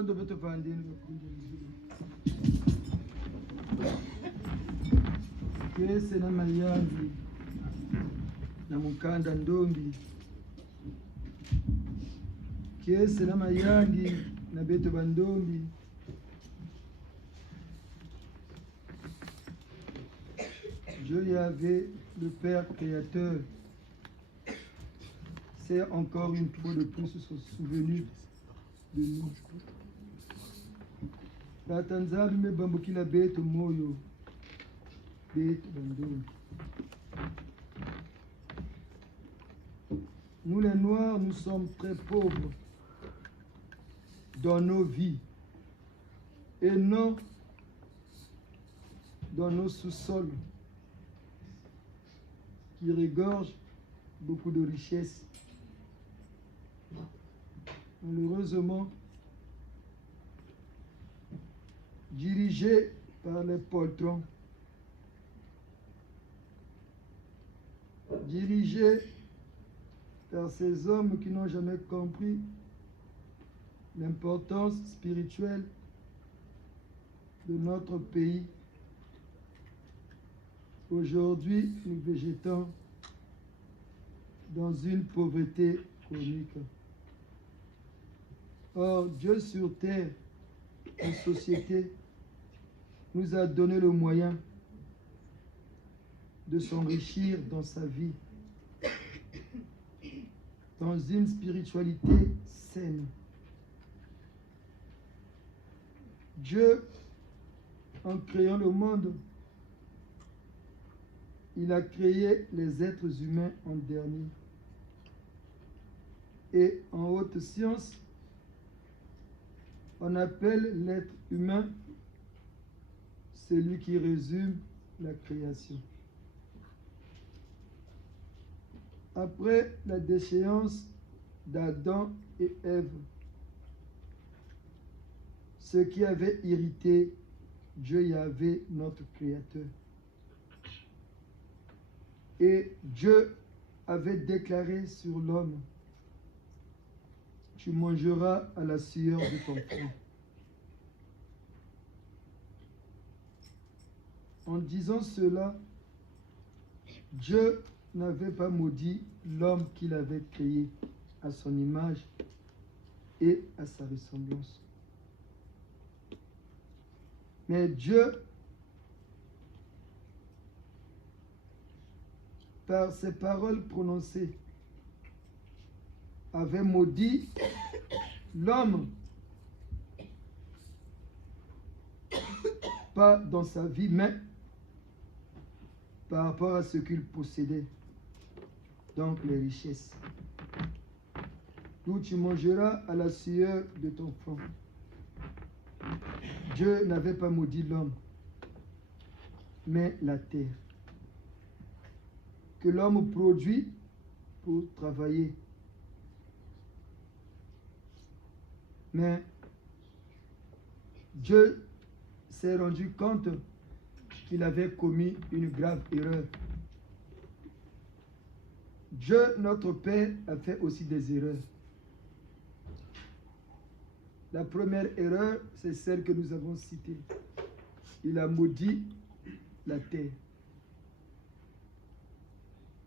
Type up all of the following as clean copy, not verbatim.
Bondo beto vandeni bakunde. Kese na mayanzi na mukanda ndombi. Kese na mayangi na beto bandombi. Dieu Yahvé, le Père créateur, s'est encore une fois de plus souvenu de nous. Tatanzabi me bambukila beto moyo, beto bandombi. Nous les Noirs, nous sommes très pauvres dans nos vies et non dans nos sous-sols qui regorgent beaucoup de richesses. Malheureusement, dirigés par les poltrons, dirigés par ces hommes qui n'ont jamais compris l'importance spirituelle de notre pays. Aujourd'hui, nous végétons dans une pauvreté chronique. Or, Dieu sur terre, en société, nous a donné le moyen de s'enrichir dans sa vie, dans une spiritualité saine. Dieu, en créant le monde, il a créé les êtres humains en dernier. Et en haute science, on appelle l'être humain celui qui résume la création. Après la déchéance d'Adam et Ève, ce qui avait irrité Dieu Yahvé, notre Créateur. Et Dieu avait déclaré sur l'homme, tu mangeras à la sueur de ton front. En disant cela, Dieu n'avait pas maudit l'homme qu'il avait créé à son image et à sa ressemblance. Mais Dieu, par ses paroles prononcées, avait maudit l'homme, pas dans sa vie, mais par rapport à ce qu'il possédait, donc les richesses. D'où tu mangeras à la sueur de ton front. Dieu n'avait pas maudit l'homme, mais la terre, que l'homme produit pour travailler. Mais Dieu s'est rendu compte qu'il avait commis une grave erreur. Dieu, notre Père, a fait aussi des erreurs. La première erreur, c'est celle que nous avons citée. Il a maudit la terre.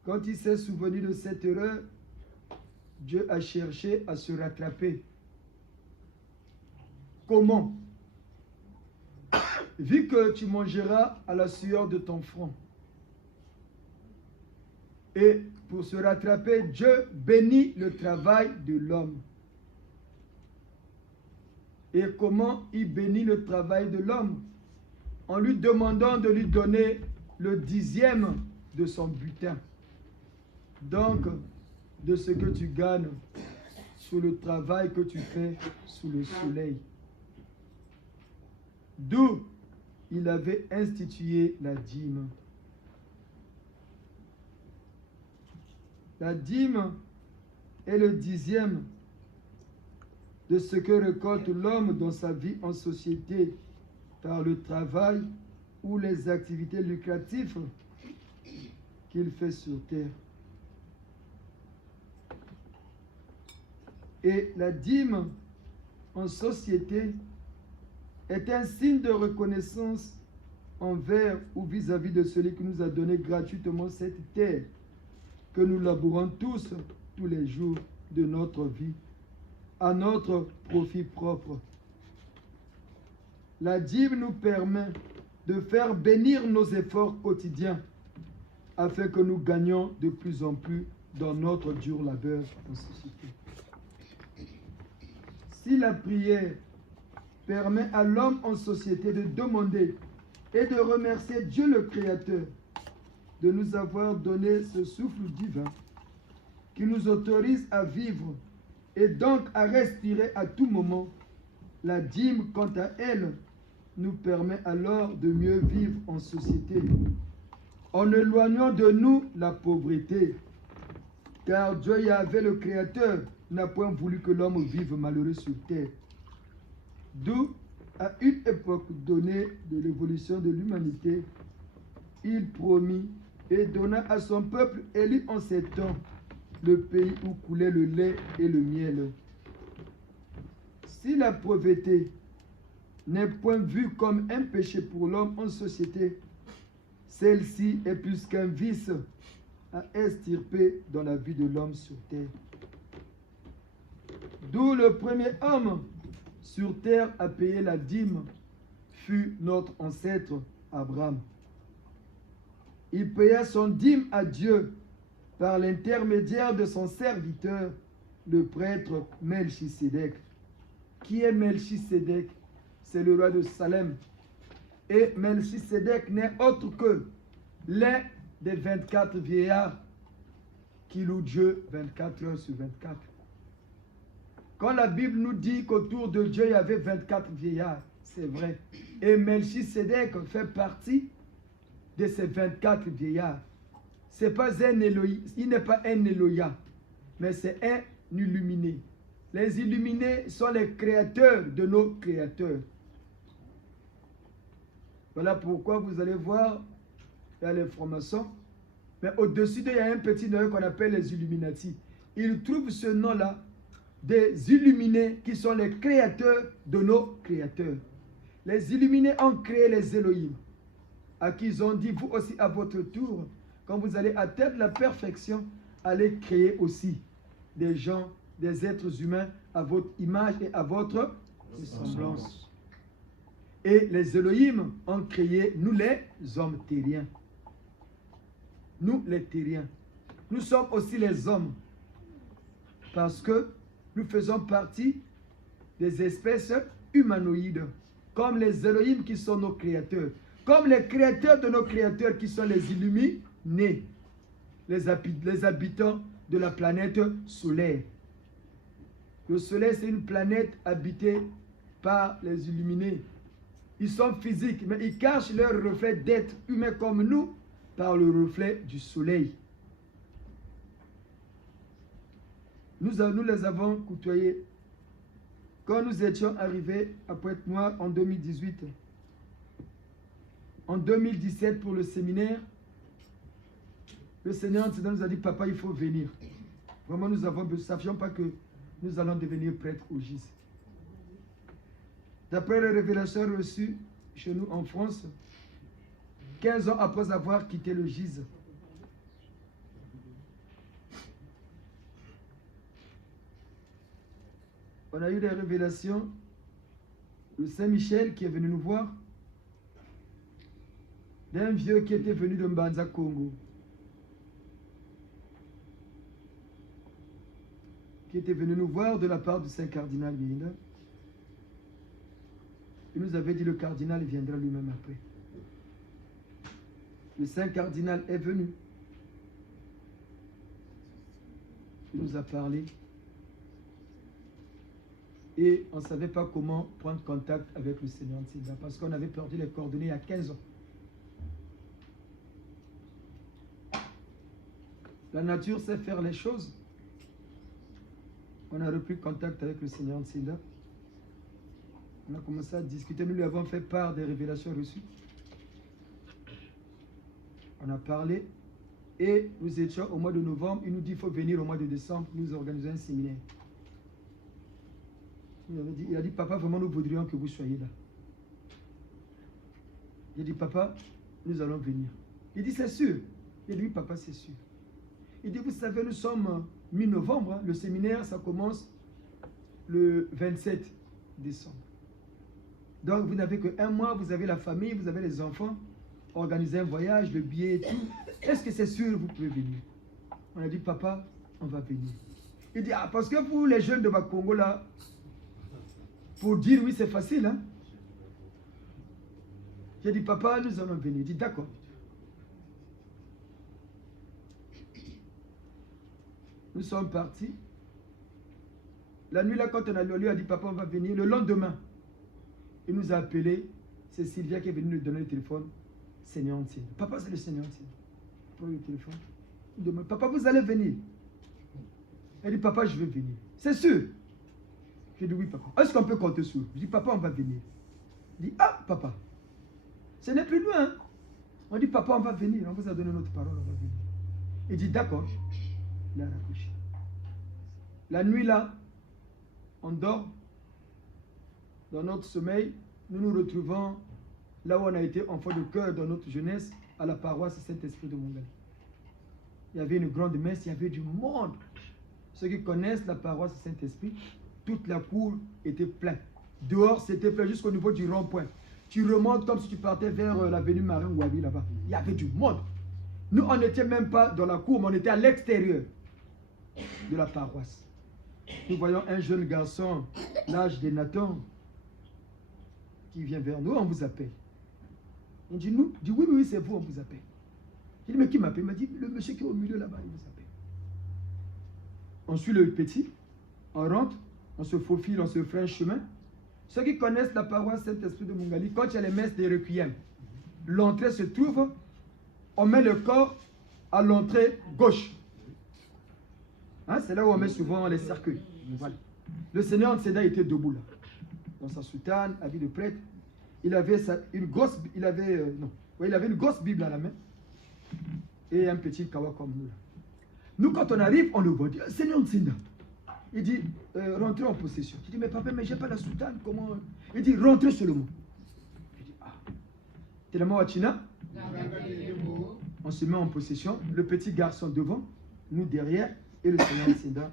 Quand il s'est souvenu de cette erreur, Dieu a cherché à se rattraper. Comment? Vu que tu mangeras à la sueur de ton front. Et pour se rattraper, Dieu bénit le travail de l'homme. Et comment il bénit le travail de l'homme? En lui demandant de lui donner le 10e de son butin. Donc, de ce que tu gagnes sous le travail que tu fais sous le soleil. D'où il avait institué la dîme. La dîme est le 10e de ce que récolte l'homme dans sa vie en société par le travail ou les activités lucratives qu'il fait sur terre. Et la dîme en société est un signe de reconnaissance envers ou vis-à-vis de celui qui nous a donné gratuitement cette terre que nous labourons tous les jours de notre vie à notre profit propre. La dîme nous permet de faire bénir nos efforts quotidiens afin que nous gagnions de plus en plus dans notre dur labeur en société. Si la prière permet à l'homme en société de demander et de remercier Dieu le Créateur de nous avoir donné ce souffle divin qui nous autorise à vivre et donc à respirer à tout moment, la dîme, quant à elle, nous permet alors de mieux vivre en société, en éloignant de nous la pauvreté, car Dieu Yahvé le Créateur n'a point voulu que l'homme vive malheureux sur terre. D'où, à une époque donnée de l'évolution de l'humanité, il promit et donna à son peuple élu en ces temps le pays où coulait le lait et le miel. Si la pauvreté n'est point vue comme un péché pour l'homme en société, celle-ci est plus qu'un vice à extirper dans la vie de l'homme sur terre. D'où le premier homme sur terre à payer la dîme fut notre ancêtre Abraham. Il paya son dîme à Dieu par l'intermédiaire de son serviteur, le prêtre Melchisédek. Qui est Melchisédek? C'est le roi de Salem. Et Melchisédek n'est autre que l'un des 24 vieillards qui louent Dieu 24 heures sur 24. Quand la Bible nous dit qu'autour de Dieu il y avait 24 vieillards, c'est vrai. Et Melchisédek fait partie de ces 24 vieillards. C'est pas un Elohim, il n'est pas un Eloïa, mais c'est un illuminé. Les illuminés sont les créateurs de nos créateurs. Voilà pourquoi vous allez voir, il y a les francs-maçons, mais au-dessus d'eux, il y a un petit nom qu'on appelle les Illuminati. Ils trouvent ce nom-là des illuminés qui sont les créateurs de nos créateurs. Les illuminés ont créé les Elohim, à qui ils ont dit, vous aussi à votre tour, quand vous allez atteindre la perfection, allez créer aussi des gens, des êtres humains à votre image et à votre ressemblance. Et les Elohim ont créé, nous les hommes terriens. Nous les terriens. Nous sommes aussi les hommes. Parce que nous faisons partie des espèces humanoïdes. Comme les Elohim qui sont nos créateurs. Comme les créateurs de nos créateurs qui sont les illuminés. Les habitants de la planète solaire. Le soleil, c'est une planète habitée par les illuminés. Ils sont physiques, mais ils cachent leur reflet d'être humains comme nous par le reflet du soleil. Nous les avons côtoyés quand nous étions arrivés à Pointe-Noire en 2018. En 2017, pour le séminaire, le Seigneur nous a dit, papa, il faut venir. Vraiment, nous ne savions pas que nous allons devenir prêtres au GIS. D'après les révélations reçues chez nous en France, 15 ans après avoir quitté le GIS, on a eu des révélations. Le Saint-Michel qui est venu nous voir, d'un vieux qui était venu de Mbanza, Congo, qui était venu nous voir de la part du Saint-Cardinal Bienda. Il nous avait dit le cardinal viendra lui-même après. Le Saint-Cardinal est venu. Il nous a parlé. Et on ne savait pas comment prendre contact avec le Seigneur Ntsinda parce qu'on avait perdu les coordonnées il y a 15 ans. La nature sait faire les choses. On a repris contact avec le Seigneur Ntsinda. On a commencé à discuter. Nous lui avons fait part des révélations reçues. On a parlé. Et nous étions au mois de novembre. Il nous dit qu'il faut venir au mois de décembre. Nous organisons un séminaire. Il a dit, papa, vraiment, nous voudrions que vous soyez là. Il a dit, papa, nous allons venir. Il dit, c'est sûr. Il dit, oui, papa, c'est sûr. Il dit, vous savez, nous sommes mi-novembre. Hein, le séminaire, ça commence le 27 décembre. Donc, vous n'avez qu'un mois, vous avez la famille, vous avez les enfants, organiser un voyage, le billet et tout. Est-ce que c'est sûr vous pouvez venir? On a dit, papa, on va venir. Il dit, ah, parce que vous, les jeunes de Bakongo, là, pour dire oui, c'est facile, hein? J'ai dit, papa, nous allons venir. Il dit, d'accord. Nous sommes partis. La nuit, là, quand on a lui a dit, papa, on va venir. Le lendemain, il nous a appelé. C'est Sylvia qui est venue nous donner le téléphone. Seigneur Ntien. Papa, c'est le Seigneur Ntien. Pour le téléphone. Il demande, papa, vous allez venir. Elle dit, papa, je vais venir. C'est sûr. J'ai dit, oui, papa. Est-ce qu'on peut compter sur? Je dis, papa, on va venir. Il dit, ah, papa. Ce n'est plus loin. Hein? On dit, papa, on va venir. On vous a donné notre parole, on va venir. Il dit, d'accord. Il a raccroché. La nuit, là, on dort. Dans notre sommeil, nous nous retrouvons là où on a été enfant de cœur dans notre jeunesse, à la paroisse Saint-Esprit de Mongali. Il y avait une grande messe, il y avait du monde. Ceux qui connaissent la paroisse Saint-Esprit, toute la cour était pleine. Dehors, c'était plein jusqu'au niveau du rond-point. Tu remontes comme si tu partais vers l'avenue Marin-Wabi là-bas. Il y avait du monde. Nous, on n'était même pas dans la cour, mais on était à l'extérieur de la paroisse. Nous voyons un jeune garçon, l'âge de Nathan, qui vient vers nous, on vous appelle. On dit, nous, dit, oui, oui, c'est vous, on vous appelle. Il dit, mais qui m'appelle? Il m'a dit, le monsieur qui est au milieu là-bas, il vous appelle. On suit le petit, on rentre, on se faufile, on se ferait un chemin. Ceux qui connaissent la paroisse Saint-Esprit de Mongali, quand il y a les messes des requiem, l'entrée se trouve, on met le corps à l'entrée gauche. Hein, c'est là où on met souvent les cercueils. Voilà. Le Seigneur Nseda était debout là, dans sa soutane, habit de prêtre. Il avait une grosse Bible à la main et un petit kawa comme nous là. Nous, quand on arrive, on le voit. Il dit, Seigneur Nseda. Il dit, rentrez en possession. Je dis, mais papa, mais j'ai pas la soutane, comment? Il dit, rentrez seulement. Je dis, ah. Tellement Wachina. On se met en possession. Le petit garçon devant, nous derrière, et le Seigneur Nseda.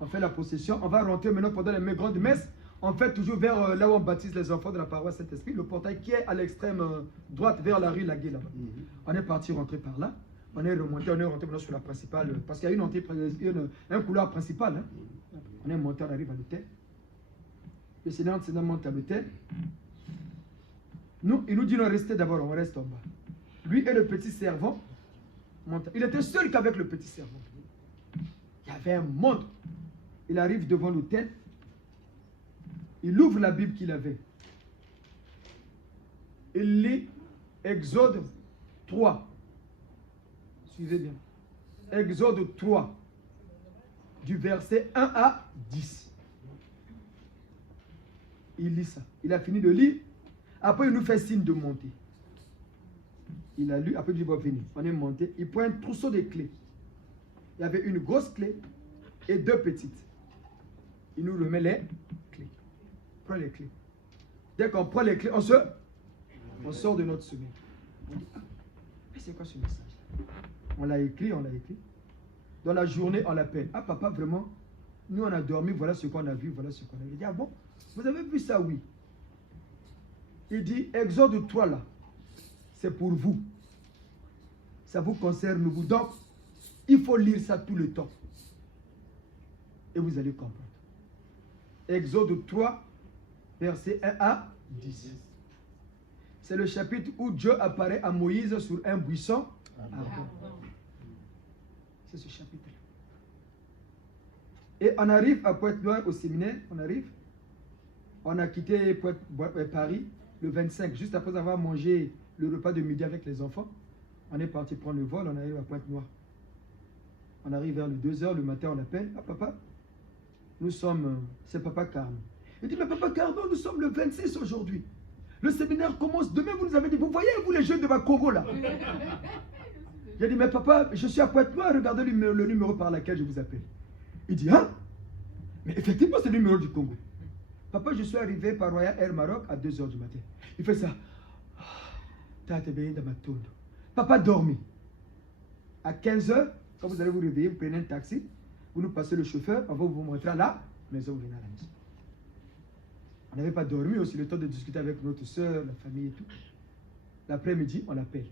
On fait la possession. On va rentrer maintenant pendant les grandes messes. On fait toujours vers là où on baptise les enfants de la paroisse Saint-Esprit, le portail qui est à l'extrême droite, vers la rue Lagué là-bas. On est parti rentrer par là. On est remonté, on est rentré maintenant sur la principale, parce qu'il y a une entrée, un couloir principal. Hein. On est monté, on arrive à l'hôtel. Le Seigneur Nseda monte à l'hôtel. Nous, il nous dit, non, restez d'abord, on reste en bas. Lui et le petit servant montent. Il était seul qu'avec le petit servant. Il y avait un monde. Il arrive devant l'hôtel. Il ouvre la Bible qu'il avait. Il lit Exode 3. Suivez bien. Exode 3. Du verset 1 à 10. Il lit ça. Il a fini de lire. Après, il nous fait signe de monter. Il a lu. Après, il dit, bon, venez. On est monté. Il prend un trousseau de clés. Il y avait une grosse clé et deux petites. Il nous remet les clés. Prends les clés. Dès qu'on prend les clés, on sort de notre sommeil. On dit, ah, mais c'est quoi ce message? On l'a écrit, on l'a écrit. Dans la journée, on l'appelle. Ah, papa, vraiment, nous, on a dormi, voilà ce qu'on a vu, voilà ce qu'on a vu. Il dit, ah bon, vous avez vu ça? Oui. Il dit, Exode 3 là, c'est pour vous. Ça vous concerne, vous. Donc, il faut lire ça tout le temps. Et vous allez comprendre. Exode 3, verset 1 à 10. C'est le chapitre où Dieu apparaît à Moïse sur un buisson ardent. C'est ce chapitre-là. Et on arrive à Pointe-Noire au séminaire. On a quitté Paris le 25, juste après avoir mangé le repas de midi avec les enfants. On est parti prendre le vol, on arrive à Pointe-Noire. On arrive vers les 2h, le matin, on appelle. Ah, papa, nous sommes, c'est papa Carnot. Il dit, mais papa Carnot, nous sommes le 26 aujourd'hui. Le séminaire commence demain, vous nous avez dit, vous voyez, vous les jeunes de Bakongo là. J'ai dit, mais papa, je suis à Pointe-Noire, regardez le numéro par lequel je vous appelle. Il dit, hein? Mais effectivement, c'est le numéro du Congo. Papa, je suis arrivé par Royal Air Maroc à 2h du matin. Il fait ça. Papa dormi. À 15h, quand vous allez vous réveiller, vous prenez un taxi, vous nous passez le chauffeur, on va vous montrer à la maison, vous venez à la maison. On n'avait pas dormi aussi, le temps de discuter avec notre soeur, la famille et tout. L'après-midi, on l'appelle.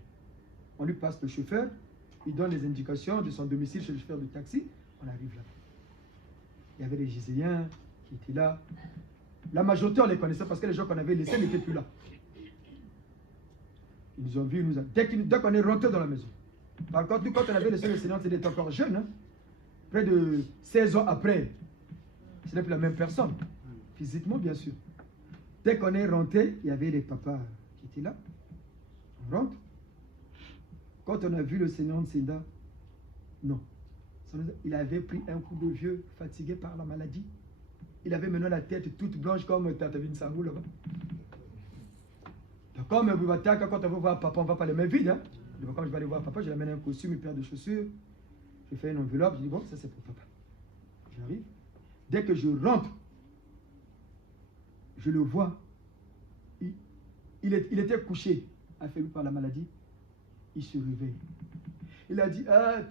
On lui passe le chauffeur, il donne les indications de son domicile chez le chauffeur de taxi, on arrive là. Il y avait les Giséens qui étaient là. La majorité, on les connaissait parce que les gens qu'on avait laissés n'étaient plus là. Ils nous ont vus, dès qu'on est rentré dans la maison. Par contre, nous, quand on avait laissé le Seigneur, c'était encore jeune. Hein? Près de 16 ans après, ce n'est plus la même personne. Physiquement, bien sûr. Dès qu'on est rentré, il y avait les papas qui étaient là. On rentre. Quand on a vu le Seigneur Nsinda, non. Il avait pris un coup de vieux, fatigué par la maladie. Il avait maintenant la tête toute blanche comme Tatavine Sangou là-bas. Donc, comme quand on va voir papa, on ne va pas les mains vides. Hein? Quand je vais aller voir papa, je lui amène un costume, une paire de chaussures. Je fais une enveloppe, je dis bon, ça c'est pour papa. J'arrive. Dès que je rentre, je le vois. Il était couché, affaibli par la maladie. Il se réveille. Il a dit, ah,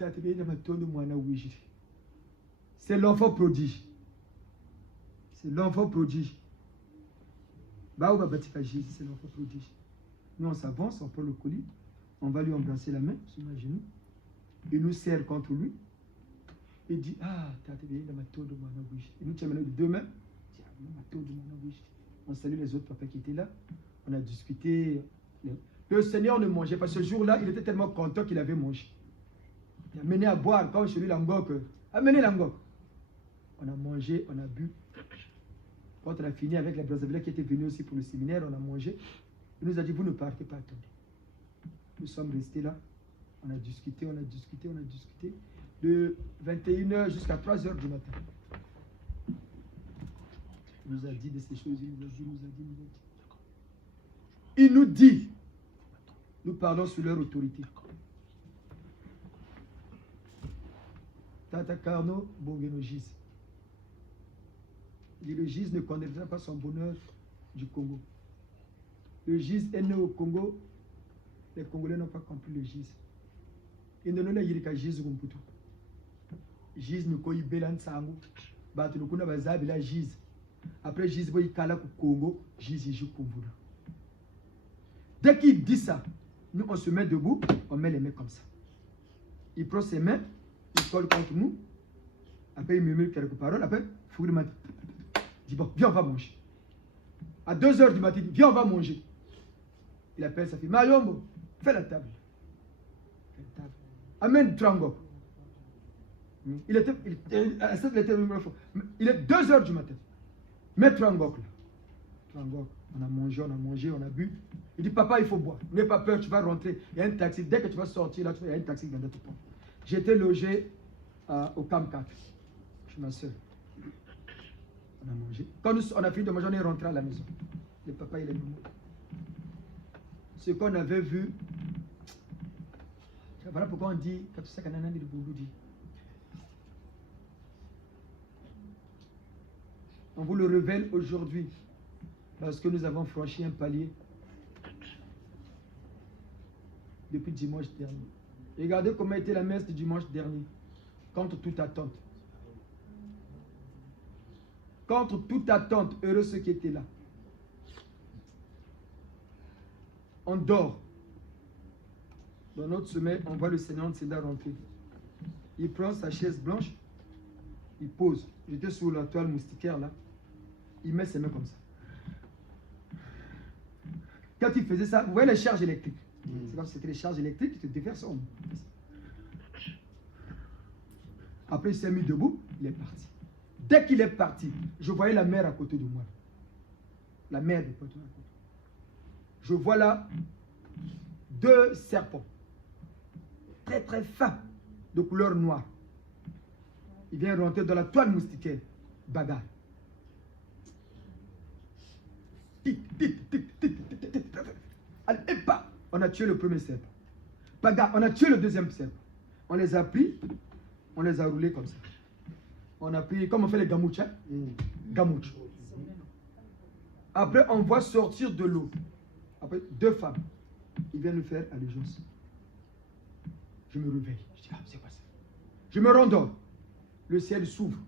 c'est l'enfant prodige. C'est l'enfant prodige. Bah, on va bâtir c'est l'enfant prodige. Nous, on s'avance, on prend le colis, on va lui embrasser la main sur le genou. Il nous serre contre lui. Il dit, ah, il nous tient maintenant de deux mains. On salue les autres papas qui étaient là. On a discuté. Le Seigneur ne mangeait pas. Ce jour-là, il était tellement content qu'il avait mangé. Il a mené à boire, comme chez lui, l'angok. Amenez l'angok. On a mangé, on a bu. Quand on a fini avec la Brazzaville qui était venue aussi pour le séminaire, on a mangé. Il nous a dit, vous ne partez pas, attendez. Nous sommes restés là. On a discuté, on a discuté, on a discuté. De 21h jusqu'à 3h du matin. Il nous a dit de ces choses, il nous a dit, Il nous dit, nous parlons sous leur autorité. Tata Carnot, Bongeno Gise. Il dit, le Gise ne connaîtra pas son bonheur du Congo. Le Gise est né au Congo. Les Congolais n'ont pas compris le Gise. Il ne nous l'a dit qu'à Gise Rumputu. Gise nous koyi belan sangu. Batu nous kuna bazabi la Gise. Après Gise boy kala ku Congo, Gise y joue Kumbuna. Dès qu'il dit ça, nous on se met debout, on met les mains comme ça. Il prend ses mains, il colle contre nous. Après il murmure quelques paroles. Après, Fougri m'a dit, bon, viens on va manger. À 2h du matin, il dit, viens on va manger. Il appelle sa fille, Mayombo, fais la table. Amène Trango. Il est 2h du matin. Mets Trangok là. Trangok. On a mangé, on a bu. Il dit, papa, il faut boire. N'aie pas peur, tu vas rentrer. Il y a un taxi. Dès que tu vas sortir, là, il y a un taxi qui vient de te prendre. J'étais logé au Camp 4. Je suis ma soeur. On a mangé. Quand on a fini de manger, on est rentré à la maison. Le papa, il est mort. Ce qu'on avait vu, voilà pourquoi on dit, on vous le révèle aujourd'hui, parce que nous avons franchi un palier depuis dimanche dernier. Regardez comment était la messe du dimanche dernier, contre toute attente. Contre toute attente, heureux ceux qui étaient là. On dort. Dans notre sommeil, on voit le Seigneur Nsinda rentrer. Il prend sa chaise blanche, il pose. J'étais sur la toile moustiquaire là. Il met ses mains comme ça. Quand il faisait ça, vous voyez les charges électriques. C'est comme si c'était les charges électriques qui se déversent en. Après, il s'est mis debout, il est parti. Dès qu'il est parti, je voyais la mer à côté de moi. La mer de côté. Je vois là 2 serpents. Très très fins, de couleur noire. Il vient rentrer dans la toile moustiquaire. Bagarre. Allez, et pas. On a tué le premier serpent. Bagarre, on a tué le deuxième serpent. On les a pris, on les a roulés comme ça. On a pris, comme on fait les gamouches, hein? Gamouches. Après, on voit sortir de l'eau. Après, 2 femmes. Ils viennent nous faire allégeance. Je me réveille. Je dis, ah, c'est quoi ça? Je me rendors. Le ciel s'ouvre.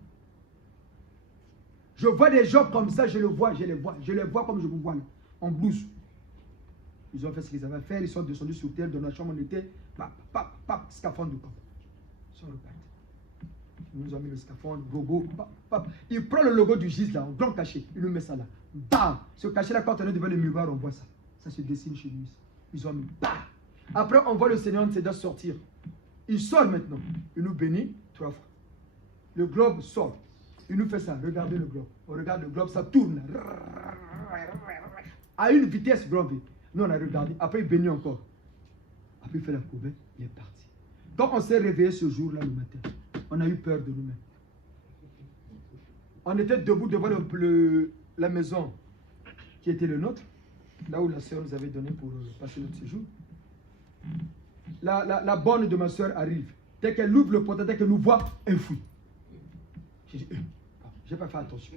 Je vois des gens comme ça, je les vois comme je vous vois là, en blouse. Ils ont fait ce qu'ils avaient à faire, ils sont descendus sur terre, dans la chambre on était, scaphandre de corps. Ils sont repartis. Ils nous ont mis le scaphandre, gogo, Il prend le logo du GIS là, en grand cachet, il nous met ça là. Bam! Ce cachet là, quand on est devant le miroir, on voit ça. Ça se dessine chez nous. Ils ont mis, bam! Après, on voit le Seigneur Ntséda sortir. Il sort maintenant. Il nous bénit 3 fois. Le globe sort. Il nous fait ça. Regardez le globe. On regarde le globe, ça tourne. À une vitesse grand V. Nous, on a regardé. Après, il bénit encore. Après, il fait la courbe. Il est parti. Quand on s'est réveillé ce jour-là, le matin, on a eu peur de nous-mêmes. On était debout devant la maison qui était le nôtre, là où la sœur nous avait donné pour passer notre séjour. La bonne de ma sœur arrive. Dès qu'elle ouvre le portail, dès qu'elle nous voit, elle fouille. J'ai dit, je n'ai pas fait attention.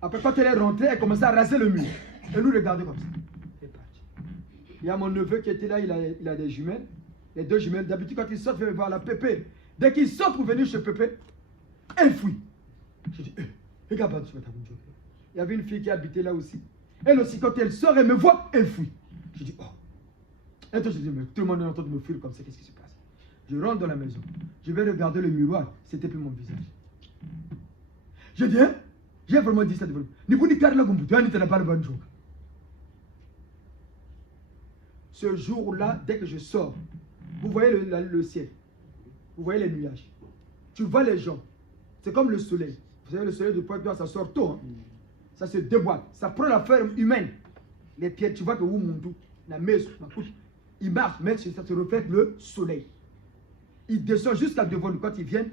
Après, quand elle est rentrée, elle commençait à raser le mur. Elle nous regardait comme ça. Elle est partie. Il y a mon neveu qui était là, il a des jumelles. Les 2 jumelles, d'habitude, quand ils sortent, il vient voir la Pépé. Dès qu'ils sortent pour venir chez Pépé, elle fouille. J'ai dit, regarde, il y avait une fille qui habitait là aussi. Elle aussi, quand elle sort, elle me voit, elle fouille. J'ai dit, oh. Et toi, je dis, mais tout le monde est en train de me fuir comme ça, qu'est-ce qui se passe? Je rentre dans la maison. Je vais regarder le miroir, c'était plus mon visage. Je dis, hein? J'ai vraiment dit ça devant lui. Ce jour-là, dès que je sors, vous voyez le ciel, vous voyez les nuages, tu vois les gens, c'est comme le soleil. Vous savez, le soleil de Pointe-Noire, ça sort tôt, hein? Ça se déboîte, ça prend la forme humaine. Les pieds, tu vois que Wumundu, la maison, il marche, mais ça se reflète le soleil. Il descend jusqu'à devant nous quand ils viennent.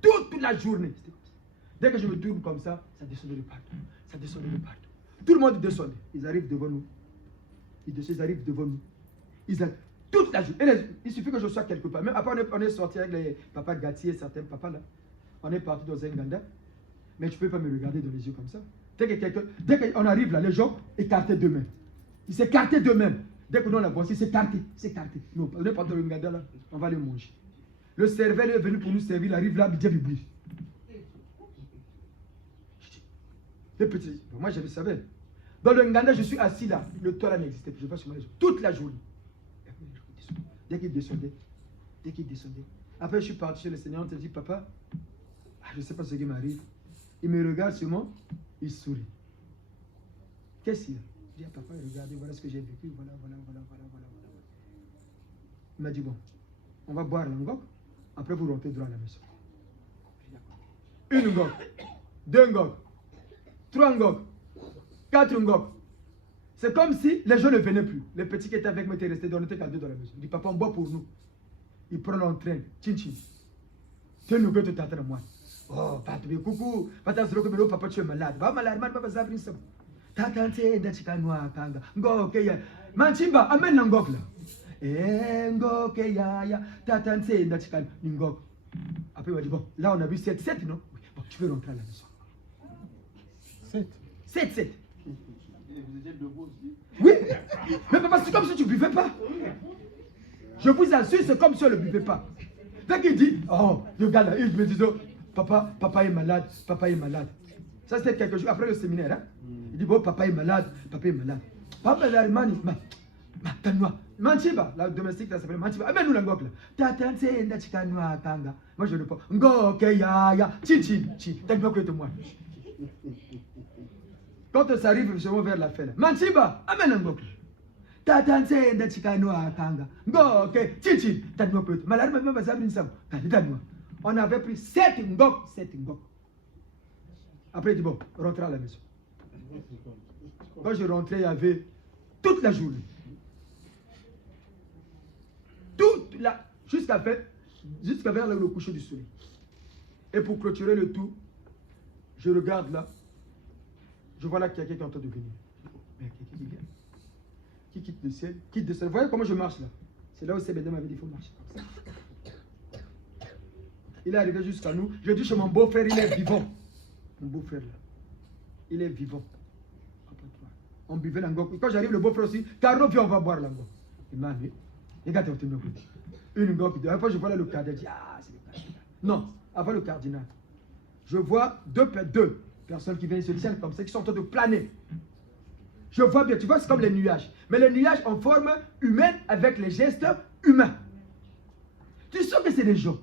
Toute la journée. Dès que je me tourne comme ça, ça descendait de partout. Ça descendait de partout. Tout le monde descendait. Ils arrivent devant nous. Ils arrivent devant nous. Toute la journée. Il suffit que je sois quelque part. Même après, on est sorti avec les papas Gatti et certains papas là. On est parti dans un Ganda. Mais tu ne peux pas me regarder dans les yeux comme ça. Dès qu'on arrive là, les gens écartaient d'eux-mêmes. Ils s'écartaient d'eux-mêmes. Dès que nous la voici, c'est écarté. Non, on est pas dans le Nganda là, on va les manger. Le serveur est venu pour nous servir, il arrive là, il dit, les petits, moi je le savais. Dans le Nganda, je suis assis là, le toit là n'existait plus, je vais sur les gens toute la journée. Dès qu'il descendait, après je suis parti chez le Seigneur, on te dit, papa, je ne sais pas ce qui m'arrive. Il me regarde seulement, il sourit. Qu'est-ce qu'il y a? Je dis à papa, regardez, voilà ce que j'ai vécu, voilà. Il m'a dit, bon, on va boire l'angok, après vous rentrez droit à la maison. Une ngok, 2 ngok, 3 ngok, 4 ngok. C'est comme si les gens ne venaient plus. Les petits qui étaient avec moi étaient restés, on était qu'à 2 dans la maison. Il dit, papa, on boit pour nous. Il prend l'entraîne, chin. Tu nous que tu t'attends moi. Oh, coucou, papa, tu es malade. Va malade, papa, ça va. Tatante ndachikanoa kanga ngoke ya manchimba amena ngok là ngoke ya tatante ndachikano ngok. Après il m'a dit bon là on a vu 7 non oui. Bon tu peux rentrer à la maison. 7 vous étiez debout aussi. Oui mais papa c'est comme si tu buvais pas. Je vous assure c'est comme si on ne buvait pas. Dès qu'il dit oh le gars là il me dit papa est malade. Ça c'était quelques jours après le séminaire hein? Il dit, bon, papa est malade. Papa est malade, Manchiba, la domestique, ça s'appelle Manchiba. Amène-nous la ngok là. Tatante, ndachikanoa kanga. Moi, je ne pas. Ngoke ya. Chin. T'as que moi. Quand ça arrive justement vers la fin, Manchiba, amène la ngok. Tatante, ndachikanoa kanga. Ngoke, chin. T'as que malade, même pas ça, on avait pris 7 ngok. Après, il dit, bon, rentrez à la maison. Quand je rentrais, il y avait toute la journée. Jusqu'à vers le coucher du soleil. Et pour clôturer le tout, je regarde là. Je vois là qu'il y a quelqu'un en train de venir. Mais quelqu'un qui vient. Qui quitte le ciel, Vous voyez comment je marche là? C'est là où CBD m'avait dit qu'il faut marcher comme ça. Il est arrivé jusqu'à nous. Je dis chez mon beau-frère, il est vivant. Mon beau-frère là. il est vivant. On buvait l'ango. Quand j'arrive, le beau-frère aussi, Carlo, viens, on va boire l'ango. Il m'a dit, regarde, une gobe. Après, je vois là le cardinal. Je dis, ah, c'est le cardinal. Non, avant le cardinal. Je vois deux personnes qui viennent se tiennent comme ça, qui sont en train de planer. Je vois bien, tu vois, c'est comme les nuages. Mais les nuages en forme humaine avec les gestes humains. Tu sens que c'est des gens.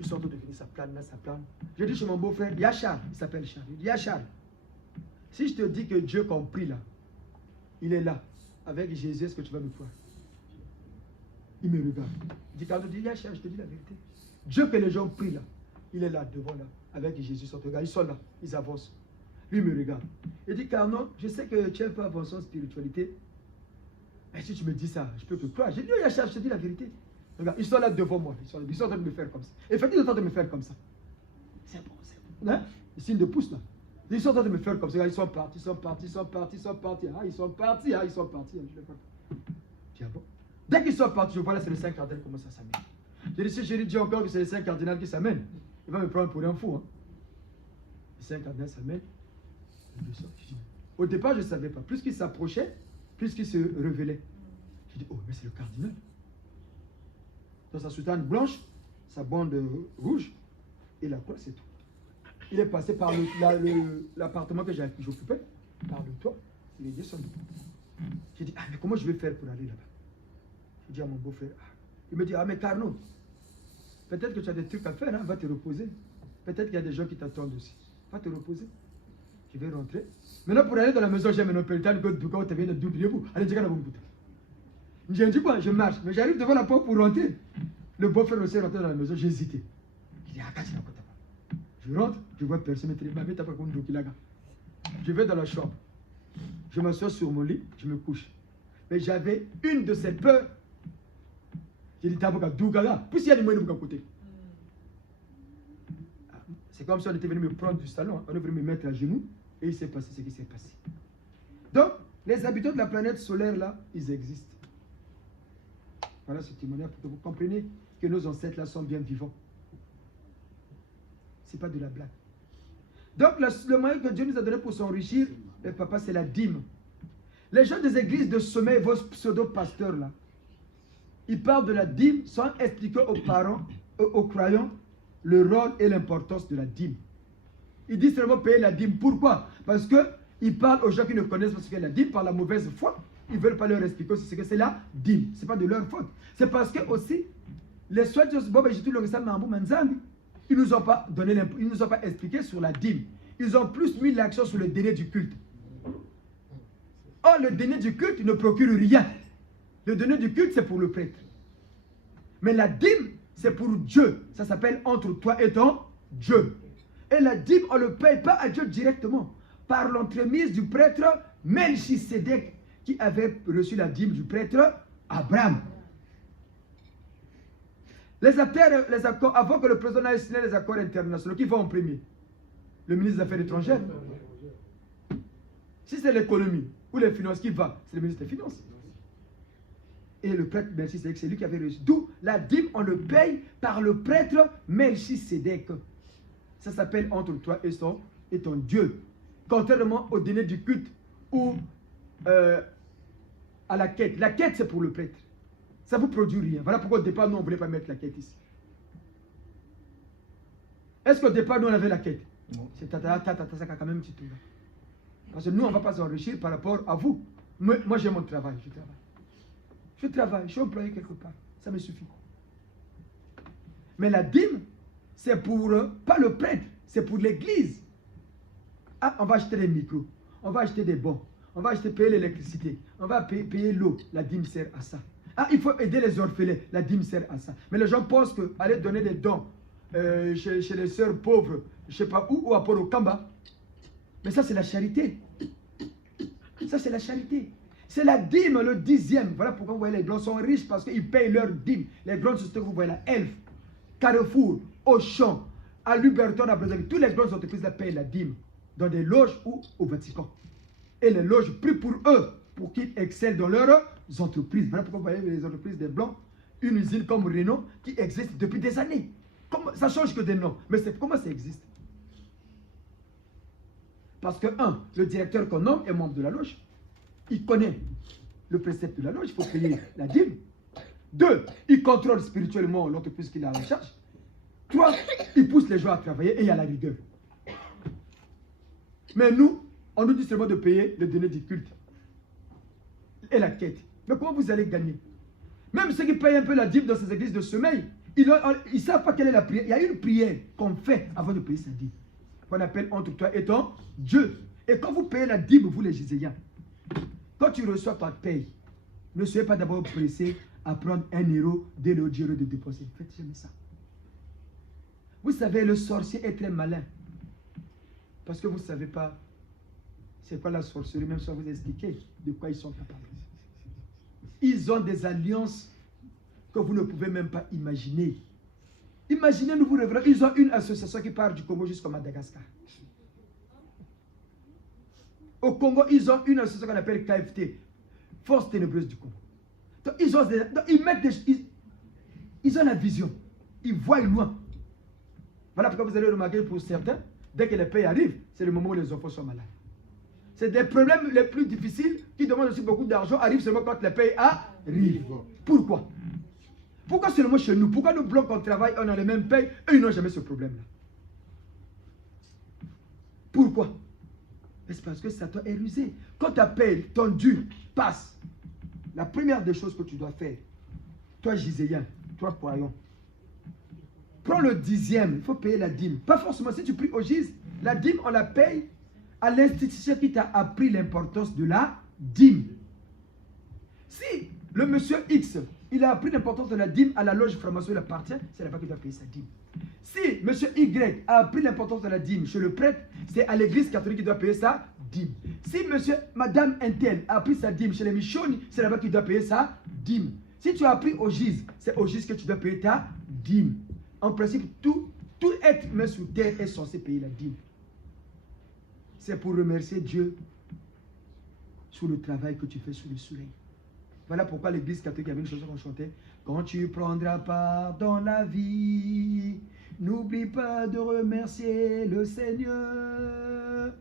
Ils sont en train de venir, ça plane, là, ça plane. Je dis chez mon beau-frère, Yachar, il s'appelle Charles. Il dit, Yachar, si je te dis que Dieu compris là, il est là, avec Jésus, est-ce que tu vas me croire? Il me regarde. Il dit, Carlo, Yachar, je te dis la vérité. Dieu que les gens prient là, il est là, devant là, avec Jésus, ils sont là, ils avancent. Lui me regarde. Il dit, Carlo, je sais que tu es un peu avancé en spiritualité, mais si tu me dis ça, je peux te croire. J'ai dit, Yachar, je te dis la vérité. Regarde, ils sont là devant moi, ils sont en train de me faire comme ça. Effectivement, ils sont en train de me faire comme ça. C'est bon, c'est bon. Hein? Ils signent de pouce là. Ils sont en train de me faire comme ça. Ils sont partis, ils sont partis, ils sont partis, ils sont partis. Ah, ils sont partis, ah, ils sont partis. Je les vois. Tiens, bon. Dès qu'ils sont partis, je vois là, c'est les 5 cardinaux, comment ça s'amène. J'ai dit, si je lui dis encore que c'est les 5 cardinaux qui s'amènent, il va me prendre pour un fou. Hein. Les 5 cardinaux s'amènent. Au départ, je ne savais pas. Plus qu'ils s'approchaient, plus qu'ils se révélaient. Je dis, oh, mais c'est le cardinal. Dans sa soutane blanche, sa bande rouge, et la croix, c'est tout. Il est passé par l'appartement que j'occupais, par le toit, il est descendu. J'ai dit, ah, mais comment je vais faire pour aller là-bas? J'ai dit à mon beau-frère, ah. Il me dit, ah, mais Carlo, peut-être que tu as des trucs à faire, hein, va te reposer. Peut-être qu'il y a des gens qui t'attendent aussi. Va te reposer. Je vais rentrer. Maintenant, pour aller dans la maison, j'ai mon pelletan, quand tu viens de doubliez-vous. Allez, dis-moi, j'ai dit quoi? Je marche, mais j'arrive devant la porte pour rentrer. Le beau-frère aussi est rentré dans la maison, j'ai hésité. Il dit, ah, quand tu n'as pas. Je rentre, je vois personne, je vais dans la chambre. Je m'assois sur mon lit, je me couche. Mais j'avais une de ces peurs. J'ai dit, puisqu'il y a des moyens de mon côté. C'est comme si on était venu me prendre du salon, on est venu me mettre à genoux, et il s'est passé ce qui s'est passé. Donc, les habitants de la planète solaire, là, ils existent. Voilà ce témoignage pour que vous compreniez que nos ancêtres là sont bien vivants. Ce n'est pas de la blague. Donc le moyen que Dieu nous a donné pour s'enrichir, papa, c'est la dîme. Les gens des églises de sommeil, vos pseudo-pasteurs là, ils parlent de la dîme sans expliquer aux parents, aux croyants, le rôle et l'importance de la dîme. Ils disent seulement payer la dîme. Pourquoi? Parce qu'ils parlent aux gens qui ne connaissent pas ce qu'est la dîme par la mauvaise foi. Ils ne veulent pas leur expliquer ce que c'est la dîme. Ce n'est pas de leur faute. C'est parce que aussi, les soins de Bob et Jitu ils ne nous ont pas donné ils nous ont pas expliqué sur la dîme. Ils ont plus mis l'action sur le dîner du culte. Or, le dîner du culte ne procure rien. Le dîner du culte, c'est pour le prêtre. Mais la dîme, c'est pour Dieu. Ça s'appelle entre toi et ton Dieu. Et la dîme, on ne le paye pas à Dieu directement. Par l'entremise du prêtre Melchisédek, qui avait reçu la dîme du prêtre Abraham. Les accords, avant que le président ait signé les accords internationaux, qui va en premier? Le ministre des Affaires étrangères. Si c'est l'économie ou les finances, qui va? C'est le ministre des Finances. Et le prêtre Melchisédek, c'est lui qui avait reçu. D'où la dîme, on le paye par le prêtre Melchisédek. Ça s'appelle entre toi et ton Dieu. Contrairement au dîner du culte ou à la quête. La quête, c'est pour le prêtre. Ça ne vous produit rien. Voilà pourquoi au départ, nous, on ne voulait pas mettre la quête ici. Est-ce qu'au départ, nous, on avait la quête? Non. C'est ça quand même un petit peu. Parce que nous, on ne va pas s'enrichir par rapport à vous. Moi, j'ai mon travail. Je travaille. Je suis employé quelque part. Ça me suffit. Mais la dîme, c'est pour, pas le prêtre, c'est pour l'église. Ah, on va acheter des micros. On va acheter des bons. On va payer l'électricité. On va payer l'eau. La dîme sert à ça. Ah, il faut aider les orphelins. La dîme sert à ça. Mais les gens pensent qu'aller donner des dons chez les sœurs pauvres, je ne sais pas où, ou à Port-au-Kamba. Mais ça, c'est la charité. Ça, c'est la charité. C'est la dîme, le 10e. Voilà pourquoi vous voyez les grands sont riches parce qu'ils payent leur dîme. Les grandes sociétés que vous voyez là, Elf, Carrefour, Auchan, à Luberton, à Brazzaville, toutes les grandes entreprises là payent la dîme dans des loges ou au Vatican. Et les loges prient pour eux, pour qu'ils excellent dans leurs entreprises. Voilà pourquoi vous voyez les entreprises des Blancs, une usine comme Renault qui existe depuis des années. Ça change que des noms, mais comment ça existe? Parce que, le directeur qu'on nomme est membre de la loge. Il connaît le précepte de la loge, il faut payer la dîme. 2, il contrôle spirituellement l'entreprise qu'il a en charge. 3, il pousse les gens à travailler et il y a la rigueur. Mais nous, on nous dit seulement de payer le dîner du culte et la quête. Mais comment vous allez gagner? Même ceux qui payent un peu la dîme dans ces églises de sommeil, ils ne savent pas quelle est la prière. Il y a une prière qu'on fait avant de payer sa dîme, qu'on appelle entre toi et ton Dieu. Et quand vous payez la dîme, vous les Giséens, quand tu reçois ta paye, ne soyez pas d'abord pressé à prendre 1 euro, 2 euros, 10 euros de déposer. Faites jamais ça. Vous savez, le sorcier est très malin. Parce que vous ne savez pas c'est quoi la sorcellerie, même sans vous expliquer de quoi ils sont capables. Ils ont des alliances que vous ne pouvez même pas imaginer. Imaginez, nous vous révélons, ils ont une association qui part du Congo jusqu'au Madagascar. Au Congo, ils ont une association qu'on appelle KFT, Force Ténébreuse du Congo. Donc, ils ont la vision. Ils voient loin. Voilà pourquoi vous allez remarquer pour certains, dès que les pays arrivent, c'est le moment où les enfants sont malades. C'est des problèmes les plus difficiles qui demandent aussi beaucoup d'argent, arrivent seulement quand les pays arrivent. Pourquoi? Pourquoi seulement chez nous? Pourquoi nous blancs qu'on travaille, on a les mêmes pays, eux ils n'ont jamais ce problème-là? Pourquoi? C'est parce que Satan est rusé. Quand ta paye, ton dû passe, la première des choses que tu dois faire, toi Giséen, toi croyant, prends le 10e, il faut payer la dîme. Pas forcément, si tu pries au Gis, la dîme, on la paye à l'institution qui t'a appris l'importance de la dîme. Si le monsieur X, il a appris l'importance de la dîme à la loge franc-maçon, il appartient, c'est là-bas qu'il doit payer sa dîme. Si monsieur Y a appris l'importance de la dîme chez le prêtre, c'est à l'église catholique qu'il doit payer sa dîme. Si madame Intel a appris sa dîme chez les Michoni, c'est là-bas qu'il doit payer sa dîme. Si tu as appris au Gis, c'est au Gis que tu dois payer ta dîme. En principe, tout être humain sous terre est censé payer la dîme. C'est pour remercier Dieu sur le travail que tu fais sous le soleil. Voilà pourquoi l'église catholique avait une chanson qu'on chantait. Quand tu prendras part dans la vie, n'oublie pas de remercier le Seigneur.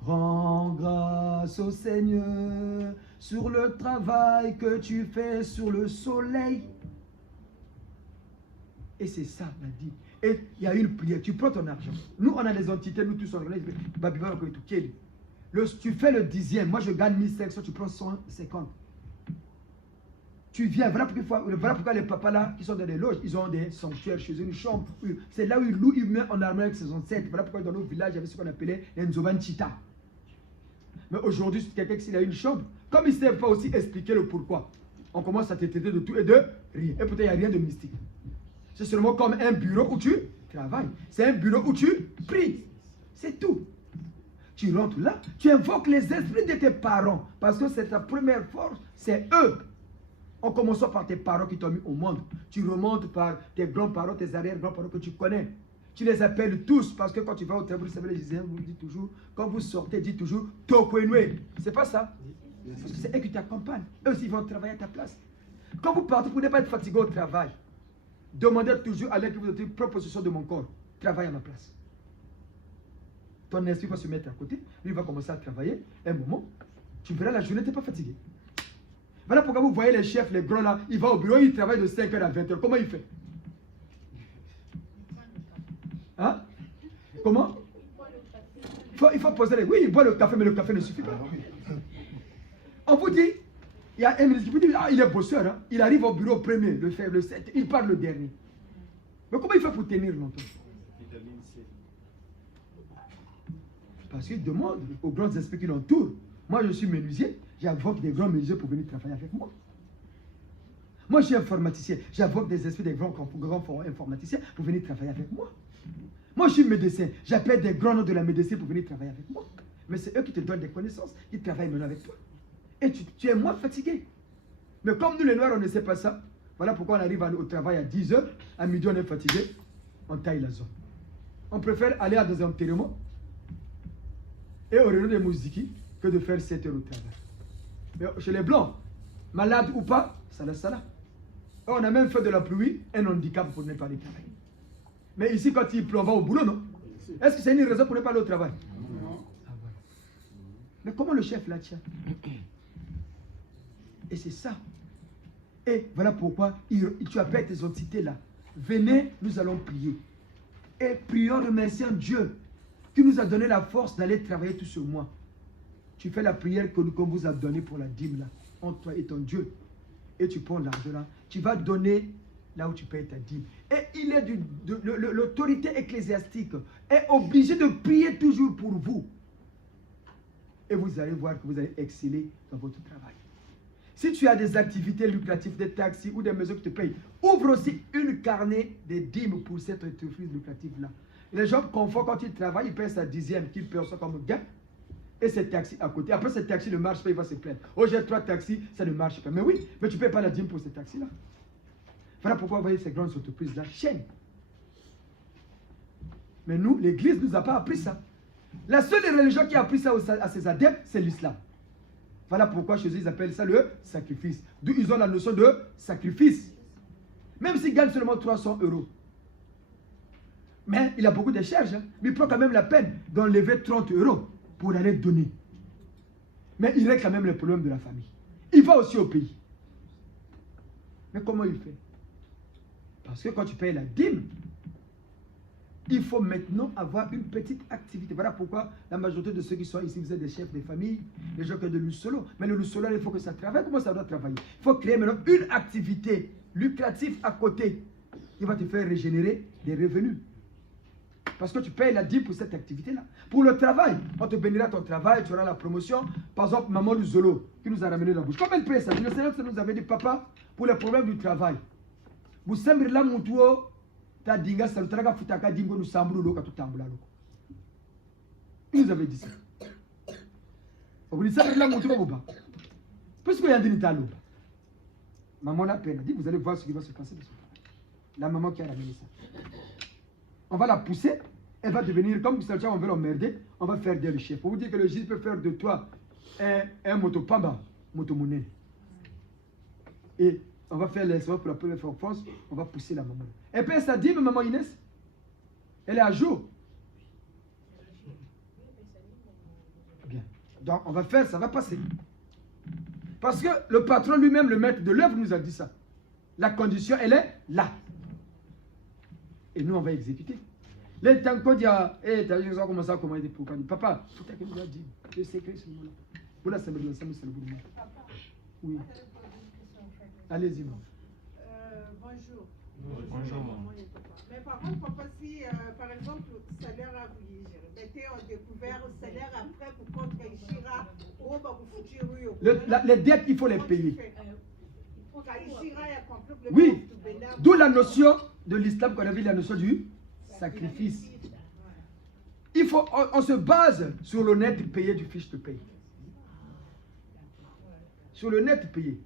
Rends grâce au Seigneur sur le travail que tu fais sous le soleil. Et c'est ça, la dîme. Et il y a une prière, tu prends ton argent. Nous, on a des entités, nous tous, on organise. Tu fais le 10e, moi je gagne 1500, tu prends 150. Tu viens, voilà pourquoi les papas là, qui sont dans les loges, ils ont des sanctuaires chez eux, une chambre. C'est là où ils louent, ils mettent en harmonie avec ses ancêtres. Voilà pourquoi dans nos villages, il y avait ce qu'on appelait les Nzobanchita. Mais aujourd'hui, si quelqu'un qui a une chambre, comme ils ne savent pas aussi expliquer le pourquoi, on commence à te traiter de tout et de rien. Et peut-être il n'y a rien de mystique. C'est seulement comme un bureau où tu travailles. C'est un bureau où tu pries. C'est tout. Tu rentres là, tu invoques les esprits de tes parents. Parce que c'est ta première force, c'est eux. En commençant par tes parents qui t'ont mis au monde. Tu remontes par tes grands-parents, tes arrière-grands-parents que tu connais. Tu les appelles tous parce que quand tu vas au travail, vous savez, les Giséens vous disent toujours, quand vous sortez, dites toujours Tokwenwe. C'est pas ça. Parce que c'est eux qui t'accompagnent. Eux aussi, ils vont travailler à ta place. Quand vous partez, vous n'êtes pas être fatigué au travail. Demandez toujours à l'aide que vous êtes proposition de mon corps. Travaille à ma place. Ton esprit va se mettre à côté. Lui va commencer à travailler. Un moment, tu verras la journée, tu n'es pas fatigué. Voilà pourquoi vous voyez les chefs, les grands là, ils vont au bureau, ils travaillent de 5h à 20h. Comment il fait? Hein? Comment? Il faut poser les... Oui, il boit le café, mais le café ne suffit pas. On vous dit, il y a un ministre qui vous dit, il est bosseur, hein? Il arrive au bureau premier, le 7, il part le dernier. Mais comment il fait pour tenir longtemps? Parce qu'il demande aux grands esprits qui l'entourent. Moi, je suis menuisier, j'invoque des grands menuisiers pour venir travailler avec moi. Moi, je suis informaticien, j'invoque des esprits des grands informaticiens pour venir travailler avec moi. Moi, je suis médecin, j'appelle des grands noms de la médecine pour venir travailler avec moi. Mais c'est eux qui te donnent des connaissances, qui travaillent maintenant avec toi. Et tu es moins fatigué. Mais comme nous, les Noirs, on ne sait pas ça, voilà pourquoi on arrive au travail à 10h, à midi, on est fatigué, on taille la zone. On préfère aller à des enterrements et au réunion des Mouziki que de faire 7 heures au travail. Mais chez les Blancs, malades ou pas, ça laisse ça là. On a même fait de la pluie un handicap pour ne pas aller travailler. Mais ici, quand il pleut, on va au boulot, non? Est-ce que c'est une raison pour ne pas aller au travail? Non. Ah, voilà. Mais comment le chef la tient? Et c'est ça. Et voilà pourquoi tu appelles tes entités là. Venez, nous allons prier. Et prions, remerciant Dieu qui nous a donné la force d'aller travailler tout ce mois. Tu fais la prière qu'on vous a donnée pour la dîme là, entre toi et ton Dieu. Et tu prends l'argent là. Tu vas donner là où tu payes ta dîme. Et il est l'autorité ecclésiastique est obligée de prier toujours pour vous. Et vous allez voir que vous allez exceller dans votre travail. Si tu as des activités lucratives, des taxis ou des maisons qui te payent, ouvre aussi une carnet des dîmes pour cette entreprise lucrative-là. Les gens confondent quand ils travaillent, ils payent sa dixième, qu'ils payent ça comme gain, et ces taxis à côté. Après, ces taxis ne marchent pas, il va se plaindre. Oh, j'ai 3 taxis, ça ne marche pas. Mais oui, mais tu ne payes pas la dîme pour ces taxis-là. Voilà pourquoi vous voyez ces grandes entreprises-là chaînent. Mais nous, l'Église ne nous a pas appris ça. La seule religion qui a appris ça à ses adeptes, c'est l'islam. Voilà pourquoi chez eux, ils appellent ça le sacrifice. D'où ils ont la notion de sacrifice. Même s'ils gagnent seulement 300 €. Mais il a beaucoup de charges. Hein. Mais il prend quand même la peine d'enlever 30 € pour aller donner. Mais il règle quand même les problèmes de la famille. Il va aussi au pays. Mais comment il fait? Parce que quand tu payes la dîme, il faut maintenant avoir une petite activité. Voilà pourquoi la majorité de ceux qui sont ici, vous êtes des chefs de famille, les gens qui ont de l'Ussolo. Mais le Ussolo, il faut que ça travaille. Comment ça doit travailler? Il faut créer maintenant une activité lucrative à côté qui va te faire régénérer des revenus. Parce que tu payes la dîme pour cette activité-là. Pour le travail, on te bénira ton travail, tu auras la promotion. Par exemple, maman Luzolo, qui nous a ramené la bouche. Comment elle paye ça? Le Seigneur nous avait dit, papa, pour les problèmes du travail, vous semblez là, mon tour. Il nous avait dit ça. Maman a peine. Dit, vous allez voir ce qui va se passer. La maman qui a ramené ça. On va la pousser. Elle va devenir, comme on veut l'emmerder, on va faire des chefs. Pour vous dire que le juge peut faire de toi un motopamba, motomonnaie. Et on va faire les soins pour la première fois en France, on va pousser la maman. Et puis ça dit, maman Inès, elle est à jour. Bien. Donc on va faire, ça va passer. Parce que le patron lui-même, le maître de l'œuvre, nous a dit ça. La condition, elle est là. Et nous, on va exécuter. Là, tant qu'on dit, t'as vu, comment ça, comment il est pour papa, tout à fait, il a dit, le secret, c'est moi. Voilà, c'est le bout de moi. Oui. Allez-y. Bonjour. Bonjour. Mais par contre, papa, si par exemple, salaire à vous mettez en découvert salaire après pour contre Ishira, les dettes, il faut les payer. Oui. D'où la notion de l'islam qu'on a vu, la notion du sacrifice. Il faut, on se base sur le net payé du fiche de paye. Sur le net payé.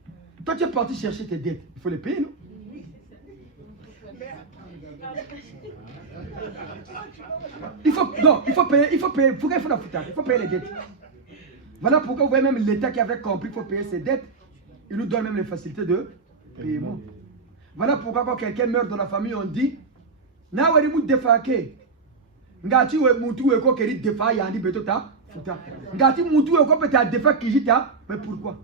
Toi, tu es parti chercher tes dettes. Il faut les payer, non? Il faut payer, il faut payer les dettes. Voilà pourquoi vous voyez même l'État qui avait compris qu'il faut payer ses dettes. Il nous donne même les facilités de paiement. Voilà pourquoi quand quelqu'un meurt dans la famille, on dit na wari mu defake ngati we mutu we ko keri defa yandi beto ta futa ngati mutu we ko peta defa kijita. Mais pourquoi?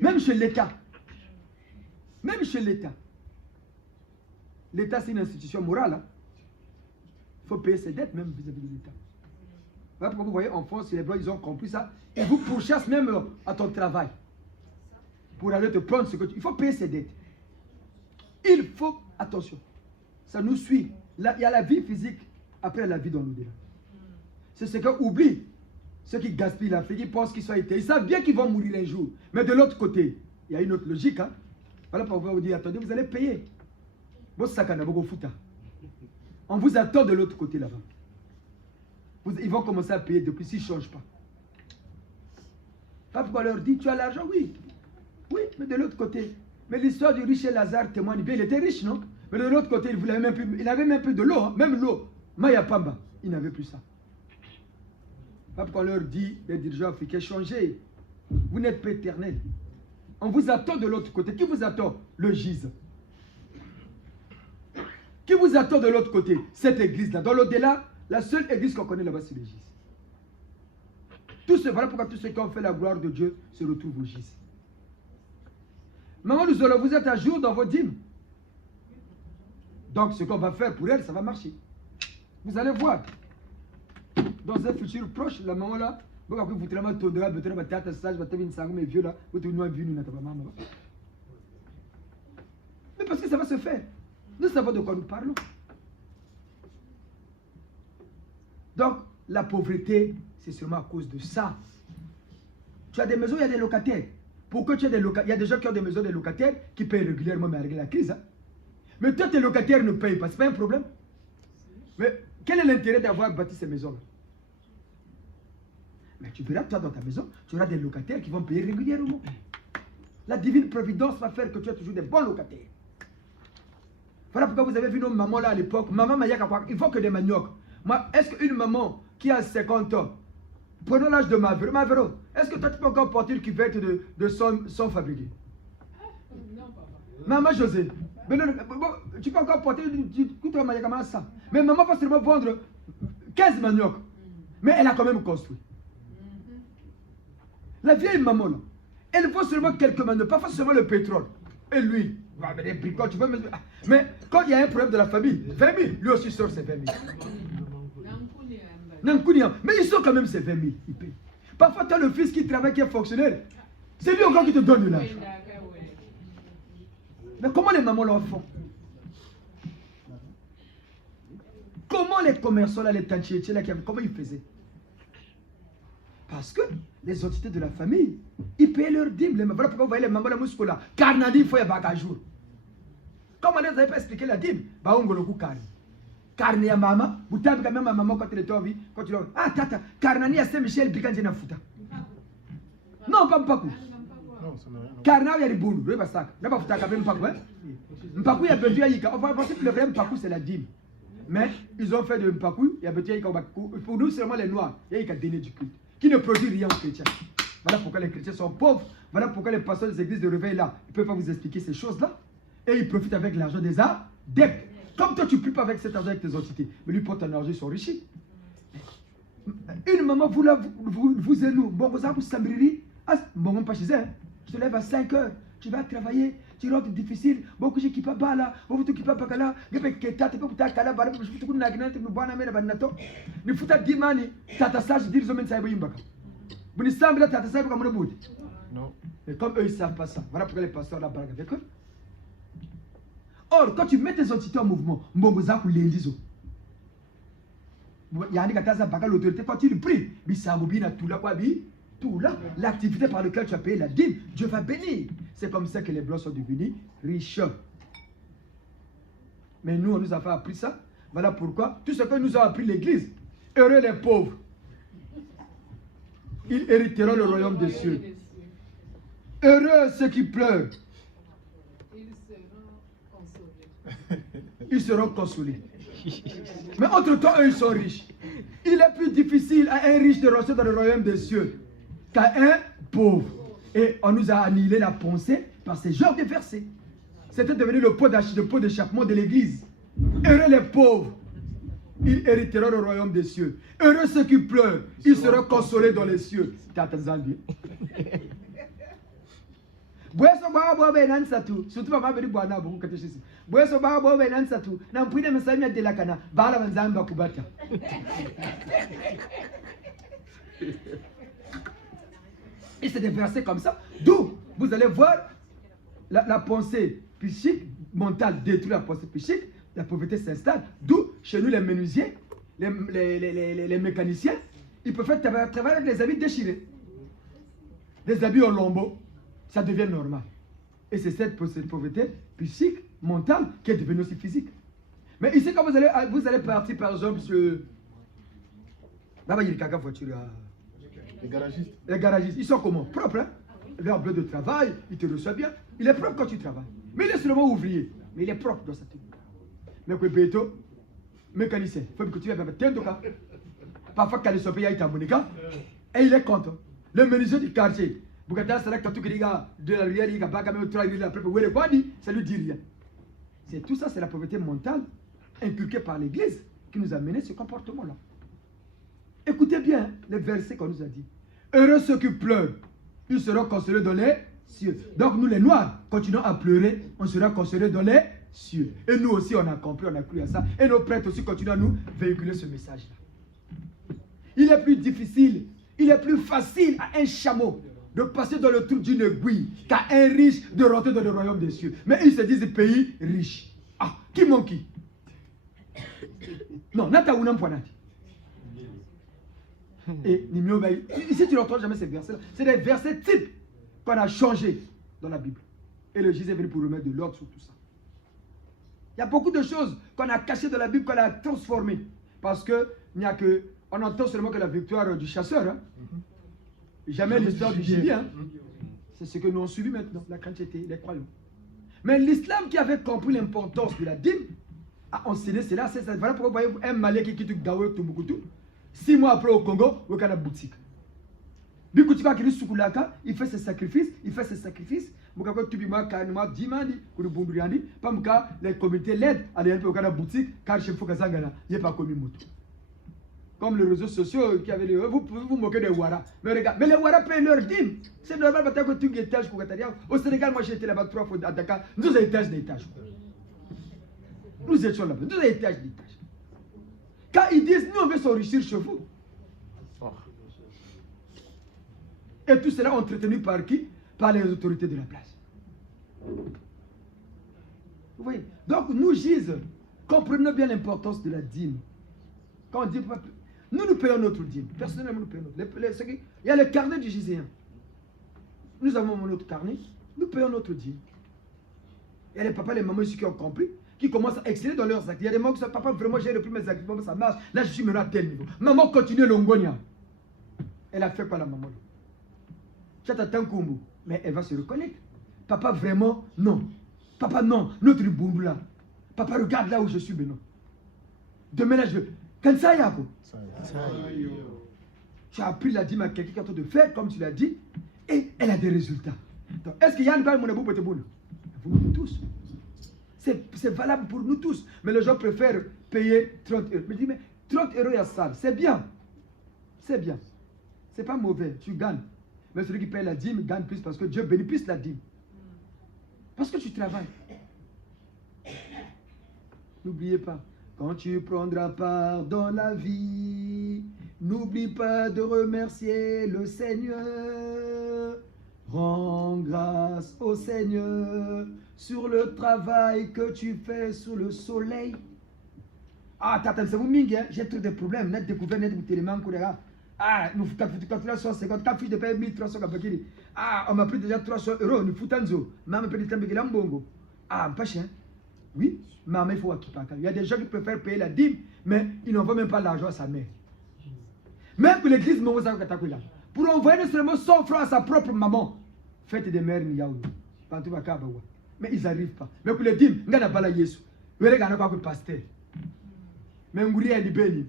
Même chez l'État, l'État c'est une institution morale. Il faut payer ses dettes même vis-à-vis de l'État. Voilà pourquoi vous voyez en France, les Blancs ils ont compris ça. Ils vous pourchassent même à ton travail pour aller te prendre ce que tu... Il faut payer ses dettes. Il faut, attention, ça nous suit. Là, il y a la vie physique après la vie dans l'au-delà. C'est ce qu'on oublie. Ceux qui gaspillent l'Afrique, ils pensent qu'ils sont éteints. Ils savent bien qu'ils vont mourir un jour. Mais de l'autre côté, il y a une autre logique. Hein? Voilà pourquoi vous dire, attendez, vous allez payer. On vous attend de l'autre côté là-bas. Ils vont commencer à payer depuis s'ils ne changent pas. Pas pourquoi leur dit, tu as l'argent, oui. Oui, mais de l'autre côté. Mais l'histoire du riche et Lazare témoigne bien. Il était riche, non? Mais de l'autre côté, il n'avait même plus de l'eau. Hein? Même l'eau. Maya Pamba, il n'avait plus ça. Pas pourquoi on leur dit, les dirigeants africains, changez. Vous n'êtes pas éternel. On vous attend de l'autre côté. Qui vous attend? Le GIZ. Qui vous attend de l'autre côté? Cette église-là. Dans l'au-delà, la seule église qu'on connaît là-bas, c'est le GIZ. Voilà pourquoi tous ceux qui ont fait la gloire de Dieu se retrouvent au gîte. Maman, vous êtes à jour dans vos dîmes. Donc, ce qu'on va faire pour elle, ça va marcher. Vous allez voir. Dans un futur proche, la maman là, mais parce que ça va se faire. Nous savons de quoi nous parlons. Donc, la pauvreté, c'est seulement à cause de ça. Tu as des maisons, il y a des locataires. Pourquoi tu as des locataires? Il y a des gens qui ont des maisons, des locataires, qui payent régulièrement, mais avec la crise. Hein? Mais toi, tes locataires ne payent pas, ce n'est pas un problème. Mais quel est l'intérêt d'avoir bâti ces maisons-là? Mais tu verras, toi, dans ta maison, tu auras des locataires qui vont payer régulièrement. La divine providence va faire que tu as toujours des bons locataires. Voilà pourquoi vous avez vu nos mamans là à l'époque. Maman Mayaka, il faut que des maniocs. Est-ce qu'une maman qui a 50 ans, prenons l'âge de Mavero, est-ce que toi tu peux encore porter une cuvette de son fabriqué? Non, papa. Maman José, tu peux encore porter tout un manioc comme ça. Mais maman va seulement vendre 15 maniocs. Mais elle a quand même construit. La vieille maman là, elle vaut seulement quelques maniocs, pas forcément le pétrole. Et lui, des bricoles, tu veux me... Mais quand il y a un problème de la famille, 20 000, lui aussi sort ses 20 000. Mais ils sont quand même ses 20 000. Il paye. Parfois, tu as le fils qui travaille, qui est fonctionnaire. C'est lui encore qui te donne de l'argent. Mais comment les mamans leur font? Comment les commerçants, là, les tantiers, là, comment ils faisaient? Parce que les entités de la famille, ils payaient leur dîme. Voilà pourquoi vous voyez les mamans de Mousko là. Carnadi, il faut y avoir un jour. Comment vous n'avez pas expliqué la dîme? Bah, on go carne. Carne ya maman, vous tapez quand même à maman quand elle est en vie. Quand tu l'as. Ah, tata, carnani à Saint-Michel, Bikanje na Fouta. Non, pas Mpakou. Carna, il y a des boules. Oui, parce que. D'abord, Fouta, quand même Mpakou. Mpakou, il y a besoin d'Yika. On va penser que le vrai Mpakou, c'est la dîme. Mais ils ont fait de Mpakou, il y a besoin d'Yika. Pour nous, seulement les Noirs, il y a Yika donné du culte. Qui ne produit rien aux chrétiens. Voilà pourquoi les chrétiens sont pauvres. Voilà pourquoi les pasteurs des églises de réveil là, ils ne peuvent pas vous expliquer ces choses-là. Et ils profitent avec l'argent des adeptes. Comme toi, tu ne plies pas avec cet argent avec tes entités. Mais lui, pour ton argent, ils sont riches. Une maman, vous et nous. Bon, vous avez sambriri. Bon, pas chez elle. Tu te lèves à 5 heures. Tu vas travailler. Tu rentres difficile. Beaucoup de gens qui ne pas là. Beaucoup de gens qui ne pas là. Tu peux pas là. Tu peux pas non. Mais comme eux, ils ne savent pas ça. Voilà pourquoi les pasteurs là parlent avec eux. Or, quand tu mets tes entités en mouvement, l'autorité, quand tu le pries, tout là, l'activité par laquelle tu as payé la dîme, Dieu va bénir. C'est comme ça que les blancs sont devenus riches. Mais nous, on nous a pas appris ça. Voilà pourquoi tout ce que nous a appris l'Église, heureux les pauvres, ils hériteront le royaume des cieux. Heureux ceux qui pleurent, ils seront consolés. Mais entre-temps, eux, ils sont riches. Il est plus difficile à un riche de rentrer dans le royaume des cieux qu'à un pauvre. Et on nous a annihilé la pensée par ces genres de versets. C'était devenu le pot d'échappement de l'Église. Heureux les pauvres, ils hériteront le royaume des cieux. Heureux ceux qui pleurent, ils seront consolés dans les cieux. Surtout maman veut dire beaucoup catéchisme. Et c'est des versets comme ça. D'où vous allez voir la pensée psychique, mentale détruit la pensée psychique, la pauvreté s'installe. D'où chez nous les menuisiers, les mécaniciens, ils peuvent faire travailler avec les habits déchirés. Des habits au lambeau. Ça devient normal. Et c'est cette pauvreté psychique, mentale, qui est devenue aussi physique. Mais ici, quand vous allez partir, par exemple, sur... Là-bas, il y a quelqu'un voiture. Les garagistes. Les garagistes, ils sont comment? Propres, hein? Leur bleu de travail, il te reçoit bien. Il est propre quand tu travailles. Mais il est seulement ouvrier. Mais il est propre dans sa tenue. Mais que béto, mécanicien, il faut que tu aies un cas. Parfois, quand il se paye, il t'a monica. Et il est content. Le menuisier du quartier. Ça lui dit rien. C'est tout ça, c'est la pauvreté mentale inculquée par l'Église qui nous a mené ce comportement-là. Écoutez bien les versets qu'on nous a dit. Heureux ceux qui pleurent, ils seront consolés dans les cieux. Donc nous les Noirs, continuons à pleurer, on sera consolés dans les cieux. Et nous aussi, on a compris, on a cru à ça. Et nos prêtres aussi continuent à nous véhiculer ce message-là. Il est plus difficile, il est plus facile à un chameau de passer dans le trou d'une aiguille qu'à un riche de rentrer dans le royaume des cieux. Mais ils se disent pays riche. Ah, qui manque qui? Non, nata unam poinati. Et ici tu n'entends jamais ces versets-là. C'est des versets types qu'on a changés dans la Bible. Et le Jésus est venu pour remettre de l'ordre sur tout ça. Il y a beaucoup de choses qu'on a cachées dans la Bible, qu'on a transformées. Parce que on entend seulement que la victoire du chasseur. Hein. Jamais l'histoire du gibier. Hein. C'est ce que nous avons suivi maintenant, la chrétienté, les croyants. Mais l'islam qui avait compris l'importance de la dîme a enseigné cela. C'est voilà pourquoi vous voyez un Malien qui quitte Gao Tombouctou. 6 mois après au Congo, il y a une boutique. Il fait ses sacrifices, il fait ses sacrifices. Les comités l'aident à aller à la boutique car chez Fokazangana, il n'y a pas commis moto. Comme les réseaux sociaux qui avaient vous pouvez vous moquer des Ouara. Mais regarde, mais les Ouara payent leur dîme. C'est normal parce que tu as un étage pour Kataria. Au Sénégal, moi j'ai été là-bas 3 fois à Dakar. Nous avons étage d'étage. Nous étions là-bas. Nous avons étage d'étage. Quand ils disent, nous on veut s'enrichir chez vous. Et tout cela entretenu par qui? Par les autorités de la place. Vous voyez? Donc nous, Gise, comprenons bien l'importance de la dîme. Quand on dit, nous payons notre dîme. Personnellement, nous payons notre dîme. Il y a le carnet du Giséen. Nous avons notre carnet, nous payons notre dîme. Il y a les papas, les mamans ici qui ont compris, qui commencent à exceller dans leurs actes. Il y a des mamans qui disent, papa, vraiment, j'ai repris mes actes, ça marche. Là, je suis maintenant à tel niveau. Maman continue l'ongonia. Elle a fait quoi la maman? Mais elle va se reconnaître. Papa, vraiment, non. Papa, non. Notre boulot là. Papa, regarde là où je suis maintenant. Demain là, je veux. Quand ça y a quoi? Tu as appris la dîme à quelqu'un qui est en train de faire comme tu l'as dit. Et elle a des résultats. Est-ce qu'il y a une balle mon abou pour nous tous. C'est valable pour nous tous. Mais les gens préfèrent payer 30 euros. Je dis, mais 30 euros, il y a ça. C'est bien. C'est bien. C'est pas mauvais. Tu gagnes. Mais celui qui paye la dîme gagne plus parce que Dieu bénit plus la dîme. Parce que tu travailles. N'oubliez pas, quand tu prendras part dans la vie, n'oublie pas de remercier le Seigneur. Rends grâce au Seigneur sur le travail que tu fais sous le soleil. Ah, tata, c'est vous mingue, j'ai trop de problèmes. Net découvert, net goûté les mains, ah, nous foutons 150, 4 fiches de paye 1300 Kabakiri. Ah, on m'a pris déjà 300 euros, nous foutons zo. Maman peut dire que l'ambongo. Ah, pas cher. Oui, maman, il faut acquitter. Il y a des gens qui préfèrent payer la dîme, mais ils n'envoient même pas l'argent à sa mère. Même pour l'église, pour envoyer seulement 100 francs à sa propre maman. Faites des mères, mais ils n'arrivent pas. Mais pour les dîmes, il n'y a pas la Yesu. Il n'y a pas de pasteur. Mais il y a des bénis.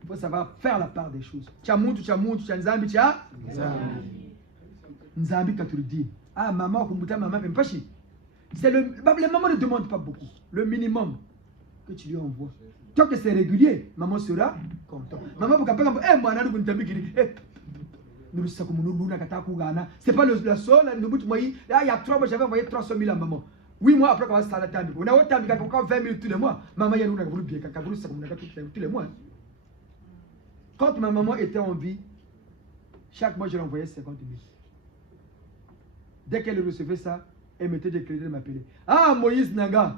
Il faut savoir faire la part des choses. Nzambi, ah, maman, maman, même pas chi. Les mamans ne demandent pas beaucoup. Le minimum que tu lui envoies. Tant que c'est régulier, maman sera content. Maman, c'est pas la seule. Il y a 3 mois, j'avais envoyé 300 000 à maman. 8 mois après, on va se faire la table. On a autant de 20 000 tous les mois. Maman, il y a tous les mois. Quand ma maman était en vie, chaque mois, je lui envoyais 50 000. Dès qu'elle recevait ça, elle mettait des crédits, elle m'appelait. Ah, Moïse Nanga,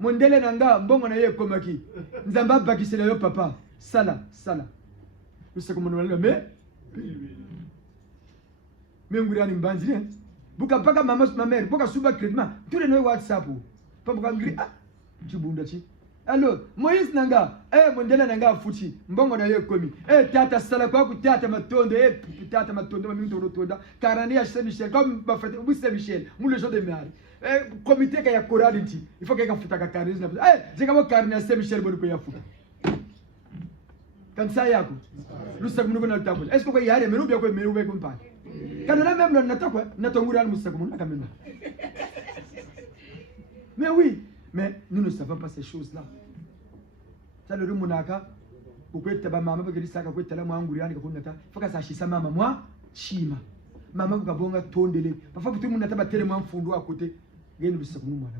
Mondele Nanga, bon, on a eu comme qui. Nzamba Bakisela, papa. Sala. Nous savons comment on le met. Mais on a une bande. Pourquoi pas maman, ma mère, pourquoi souba crédit, tous les noms WhatsApp. Pourquoi ah, tu bundachi. Alors, Moïse Nanga, Mondele Nanga Fouti, bon, on a eu commis. Tata Salakwa, Tata Matonde, Tata Matonde, Rotonda, Karani à Saint-Michel, comme vous Saint-Michel, nous les gens de mère. Comité qui a Coral, il faut qu'il y ait un fouta Karine. J'ai comme Karine à Saint-Michel, bon, il y a fouta. Quand ça y a, nous sommes nous dans le tableau. Est-ce qu'il y a des menus bien que nous ne pas? Quand on a même le Nato, nous sommes quand même. Mais oui. Mais nous ne savons pas ces choses-là. Ça, le Rumunaka, Pourquoi tu as maman qui dit ça, pourquoi tu as la maman qui dit ça, faut que ça chisse maman, moi, chima. Maman qui a bon à tondele. Parfois, tout le monde a tellement fondé à côté. Rien ne sait comment on a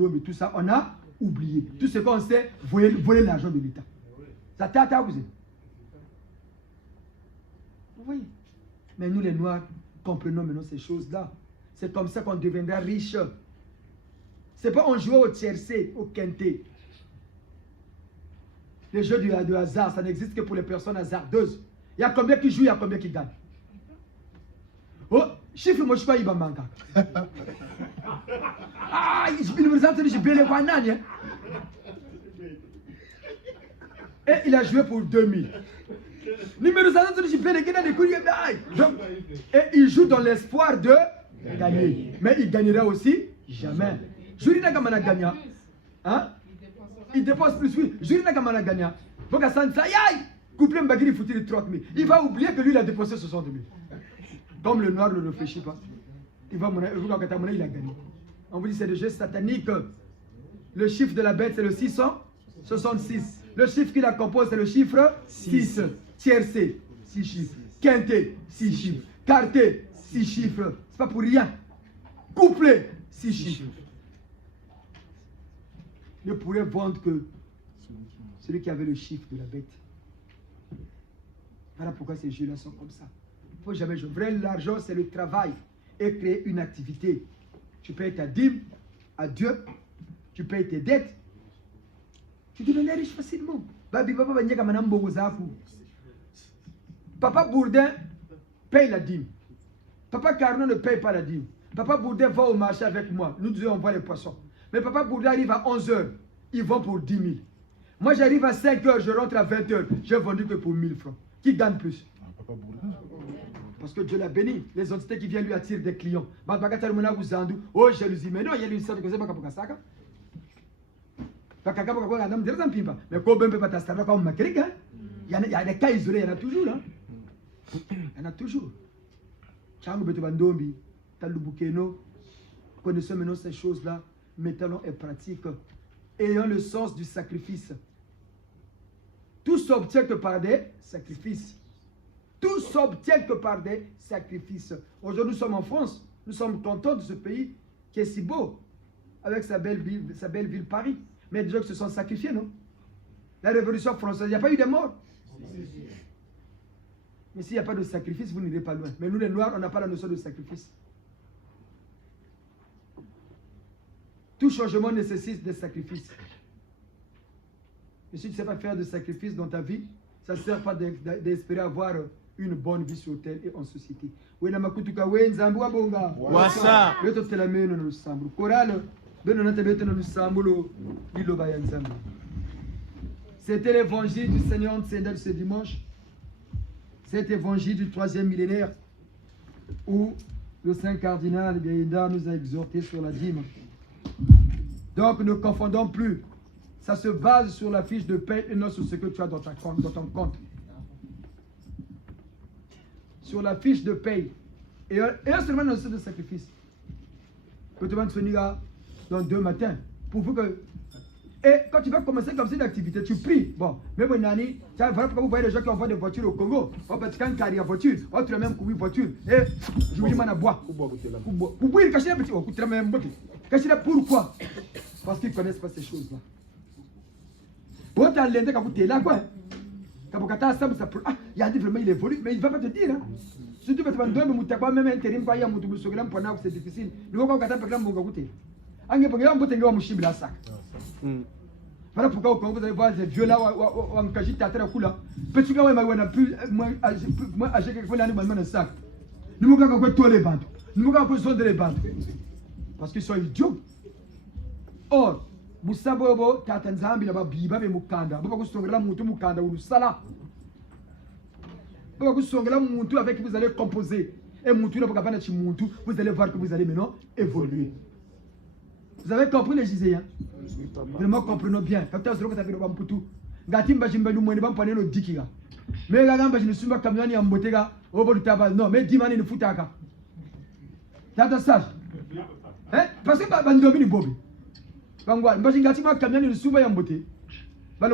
oublié. Tout ça, on a oublié. Tout ce qu'on sait, voler l'argent de l'État. Ça t'a abusé. Vous voyez? Mais nous, les Noirs, comprenons maintenant ces choses-là. C'est comme ça qu'on deviendra riche. C'est pas on joue au tiercé, au quinté. Les jeux de hasard, ça n'existe que pour les personnes hasardeuses. Il y a combien qui jouent, il y a combien qui gagnent. Oh, chiffre, moi je suis pas Iba Manka. Ah, il me présente, je vais les voir. Et il a joué pour 2000. Numéro 100, je vais les gagner. Et il joue dans l'espoir de gagner. Mais il gagnera aussi jamais. Juri n'a qu'à gagner. Hein? Il dépense plus, oui. Juri n'a qu'à gagner. Donc à Sansa, couple Mbagui, il faut il 30 000. Il va oublier que lui, il a dépensé 60 000. Comme le noir ne réfléchit pas. Il va il a gagné. On vous dit c'est le jeu satanique. Le chiffre de la bête, c'est le 666. Le chiffre qui la compose, c'est le chiffre 6. Tiercé, 6 chiffres. Quinté, 6 chiffres. Quarté, 6 chiffres. C'est pas pour rien. Couplé, 6 chiffres. Ne pourrait vendre que celui qui avait le chiffre de la bête. Voilà pourquoi ces jeux-là sont comme ça. Il ne faut jamais jouer. Vrai, l'argent, c'est le travail et créer une activité. Tu payes ta dîme à Dieu, tu payes tes dettes, tu deviens riche facilement. Papa Bourdin paye la dîme. Papa Carnot ne paye pas la dîme. Papa Bourdin va au marché avec moi. Nous deux, on voit les poissons. Mais Papa Bourdin arrive à 11 h. Ils vont pour 10 000. Moi, j'arrive à 5 h, je rentre à 20 h. J'ai vendu que pour 1000 francs. Qui gagne plus? Papa Bourdin. Parce que Dieu l'a béni. Les entités qui viennent lui attirent des clients. Oh, jalousie. Mais non, il y a une sorte de chose. Mais quand même, il y a des cas isolés, il y en a toujours. Hein? Il y en a toujours. Connaissons maintenant ces choses-là, mettons-les en pratique. Ayant le sens du sacrifice. Tout s'obtient que par des sacrifices. Tout s'obtient que par des sacrifices. Aujourd'hui, nous sommes en France. Nous sommes contents de ce pays qui est si beau, avec sa belle ville Paris. Mais des gens qui se sont sacrifiés, non? La Révolution française, il n'y a pas eu de morts. Mais s'il n'y a pas de sacrifice, vous n'irez pas loin. Mais nous, les Noirs, on n'a pas la notion de sacrifice. Tout changement nécessite des sacrifices. Et si tu ne sais pas faire de sacrifices dans ta vie, ça ne sert pas d'espérer avoir une bonne vie sur terre et en société. C'était l'évangile du Seigneur de ce dimanche. Cet évangile du 3e millénaire où le Saint Cardinal Gaïda nous a exhortés sur la dîme. Donc ne confondons plus. Ça se base sur la fiche de paie et non sur ce que tu as dans ton compte. Sur la fiche de paie. Et seulement dans le de sacrifice. Que tu vas te finir dans 2 matins. Pour que. Et quand tu vas commencer comme ça une activité, tu pries. Bon, mais mon ami, voilà pourquoi vous voyez les gens qui envoient des voitures au Congo. On peut quand carrière voiture, autre même courir voiture. Et je vous dis, à boire. Pour boire, il cache la petite. Pourquoi? Parce qu'ils ne connaissent pas ces choses-là. Autant l'Inde quand vous êtes là, quoi. Quand vous êtes là, il y a dit vraiment, il évolue, mais il ne va pas te dire. Hein. Surtout quand tu vas me donner, même intérim, c'est difficile. Nous allons voilà pourquoi quand vous allez voir des vieux là, on cache ta terre à coup là. Petit gars, on a plus, moi, j'ai quelque chose là, nous avons un sac. Nous avons encore tous les bandes. Nous avons encore les bandes. Parce qu'ils sont idiots. Or, vous savez, Tatanzambi là-bas, Biba et Mukanda. Vous pouvez vous Moutou Mukanda ou Sala. Vous pouvez vous Moutou avec qui vous allez composer. Et Moutou, vous allez voir que vous allez maintenant évoluer. Vous avez compris les Giséens? Vraiment comprenons bien. Quand tu as vu le Bamputu, Gatim Bajimba nous mène pas le Dikiga. Mais la gambe, je ne suis pas camion en Botega, au bord du tabac. Non, mais 10 manes de foutaka. T'as sage? Hein? Parce que Bandomi Bobby. Bangwa, Bajingatima camion de Souba en beauté. Ça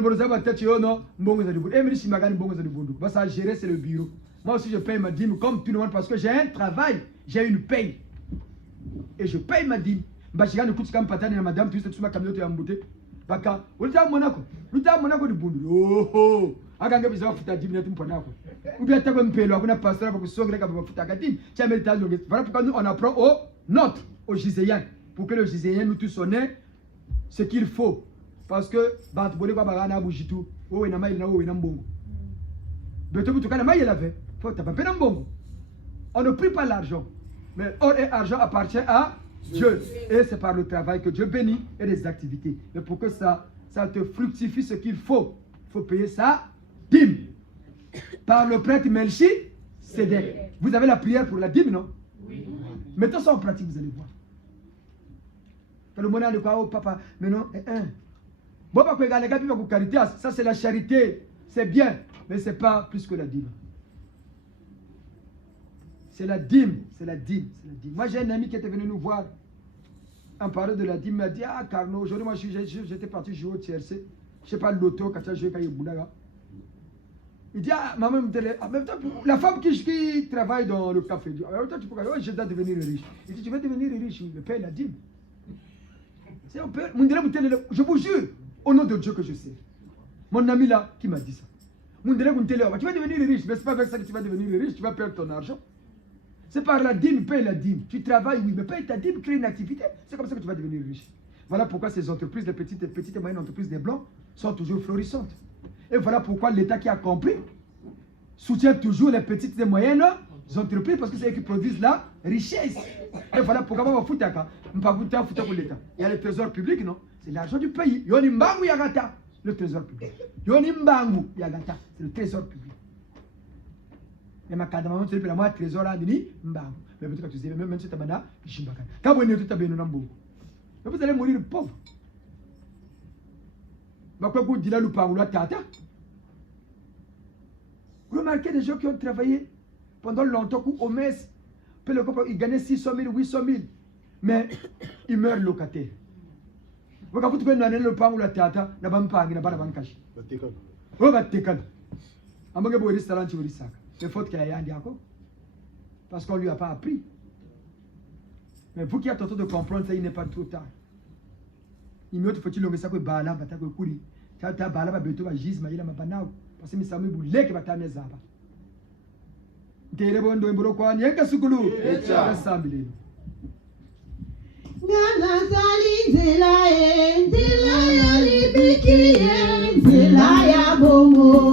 gérer, c'est le bureau. Moi aussi, je paye ma dîme comme tout le monde parce que j'ai un travail, j'ai une paye. Et je paye ma dîme. Madame, tu sais, tu m'as camion, tu as embouté. Baka, ou bien Monaco de Bundu. Oh, aganga bisa futa dîme, tu m'as ou bien tu as un pelo, on a passé là pour que ce soit futa dîme. Tu as mis ta langue. Voilà pourquoi nous on apprend au nôtre, au Giséen, pour que le Giséen nous tous sonne ce qu'il faut. Parce que, bah, tu peux pas barana bougitou. Oh, il n'a pas il n'a pas bon. Mais tu peux pas il avait. Faut t'as pas peine bon. On ne prie pas l'argent, mais or et argent appartient à Dieu. Et c'est par le travail que Dieu bénit et les activités. Mais pour que ça te fructifie ce qu'il faut payer ça dîme. Par le prêtre Melchisédek. Vous avez la prière pour la dîme, non? Oui. Mettons ça en pratique, vous allez voir. Quand le monnaie de quoi, oh papa, mais non, bon, ça c'est la charité, c'est bien, mais c'est pas plus que la dîme. C'est la dîme, c'est la dîme, c'est la dîme. Moi j'ai un ami qui était venu nous voir. En parlant de la dîme, il m'a dit, ah Carnot, aujourd'hui moi j'étais parti jouer au TRC. Je sais pas l'auto quand tu as joué quand il y a Boudaga. Il dit, ah maman, en même temps, la femme qui travaille dans le café, dit, en même temps tu peux dire, oh, je dois devenir riche. Il dit, tu veux devenir riche, il me paye la dîme. Je vous jure, au nom de Dieu que je sais. Mon ami là qui m'a dit ça. Tu vas devenir riche, mais ce n'est pas avec ça que tu vas devenir riche, tu vas perdre ton argent. C'est par la dîme, paye la dîme. Tu travailles, oui, mais paye ta dîme, crée une activité. C'est comme ça que tu vas devenir riche. Voilà pourquoi ces entreprises, les petites et moyennes entreprises des Blancs, sont toujours florissantes. Et voilà pourquoi l'État qui a compris soutient toujours les petites et moyennes entreprises parce que c'est eux qui produisent la richesse. Et voilà pourquoi on va foutre l'État. Il y a le trésor public, non? C'est l'argent du pays. Yoni Mbangu Yagata, le trésor public. Yoni Mbangu Yagata, c'est le trésor public. Mais ma cadre, tu peux la trésor là, Mbangu. Mais peut-être que tu sais, même si tu as un Jimbakan. Quand vous êtes tout à Nambo, vous allez mourir pauvre. Vous dites là, le parole à Tata. Vous remarquez des gens qui ont travaillé pendant longtemps au mes, ils gagnaient 600 000, 800 000, mais ils meurent locataires. Vous avez vu le pain ou la tata, n'a pas de n'a pas de cash. Vous avez vu le restaurant, tu veux dire ça. C'est faute qu'il y a un diacre. Parce qu'on ne lui a pas appris. Mais vous qui êtes en train de comprendre ça, il n'est pas trop tard. Il me faut-il le ça que bala, bata que kuri. Tu as bala, ba beto, ba gisma, il a ma banao. Parce que ça me boule que bata ne zaba. Terebondo Mborokwa Nyeka Sukulu. Assembly. Nana Sali Zela Libiki Zela ya Bomo.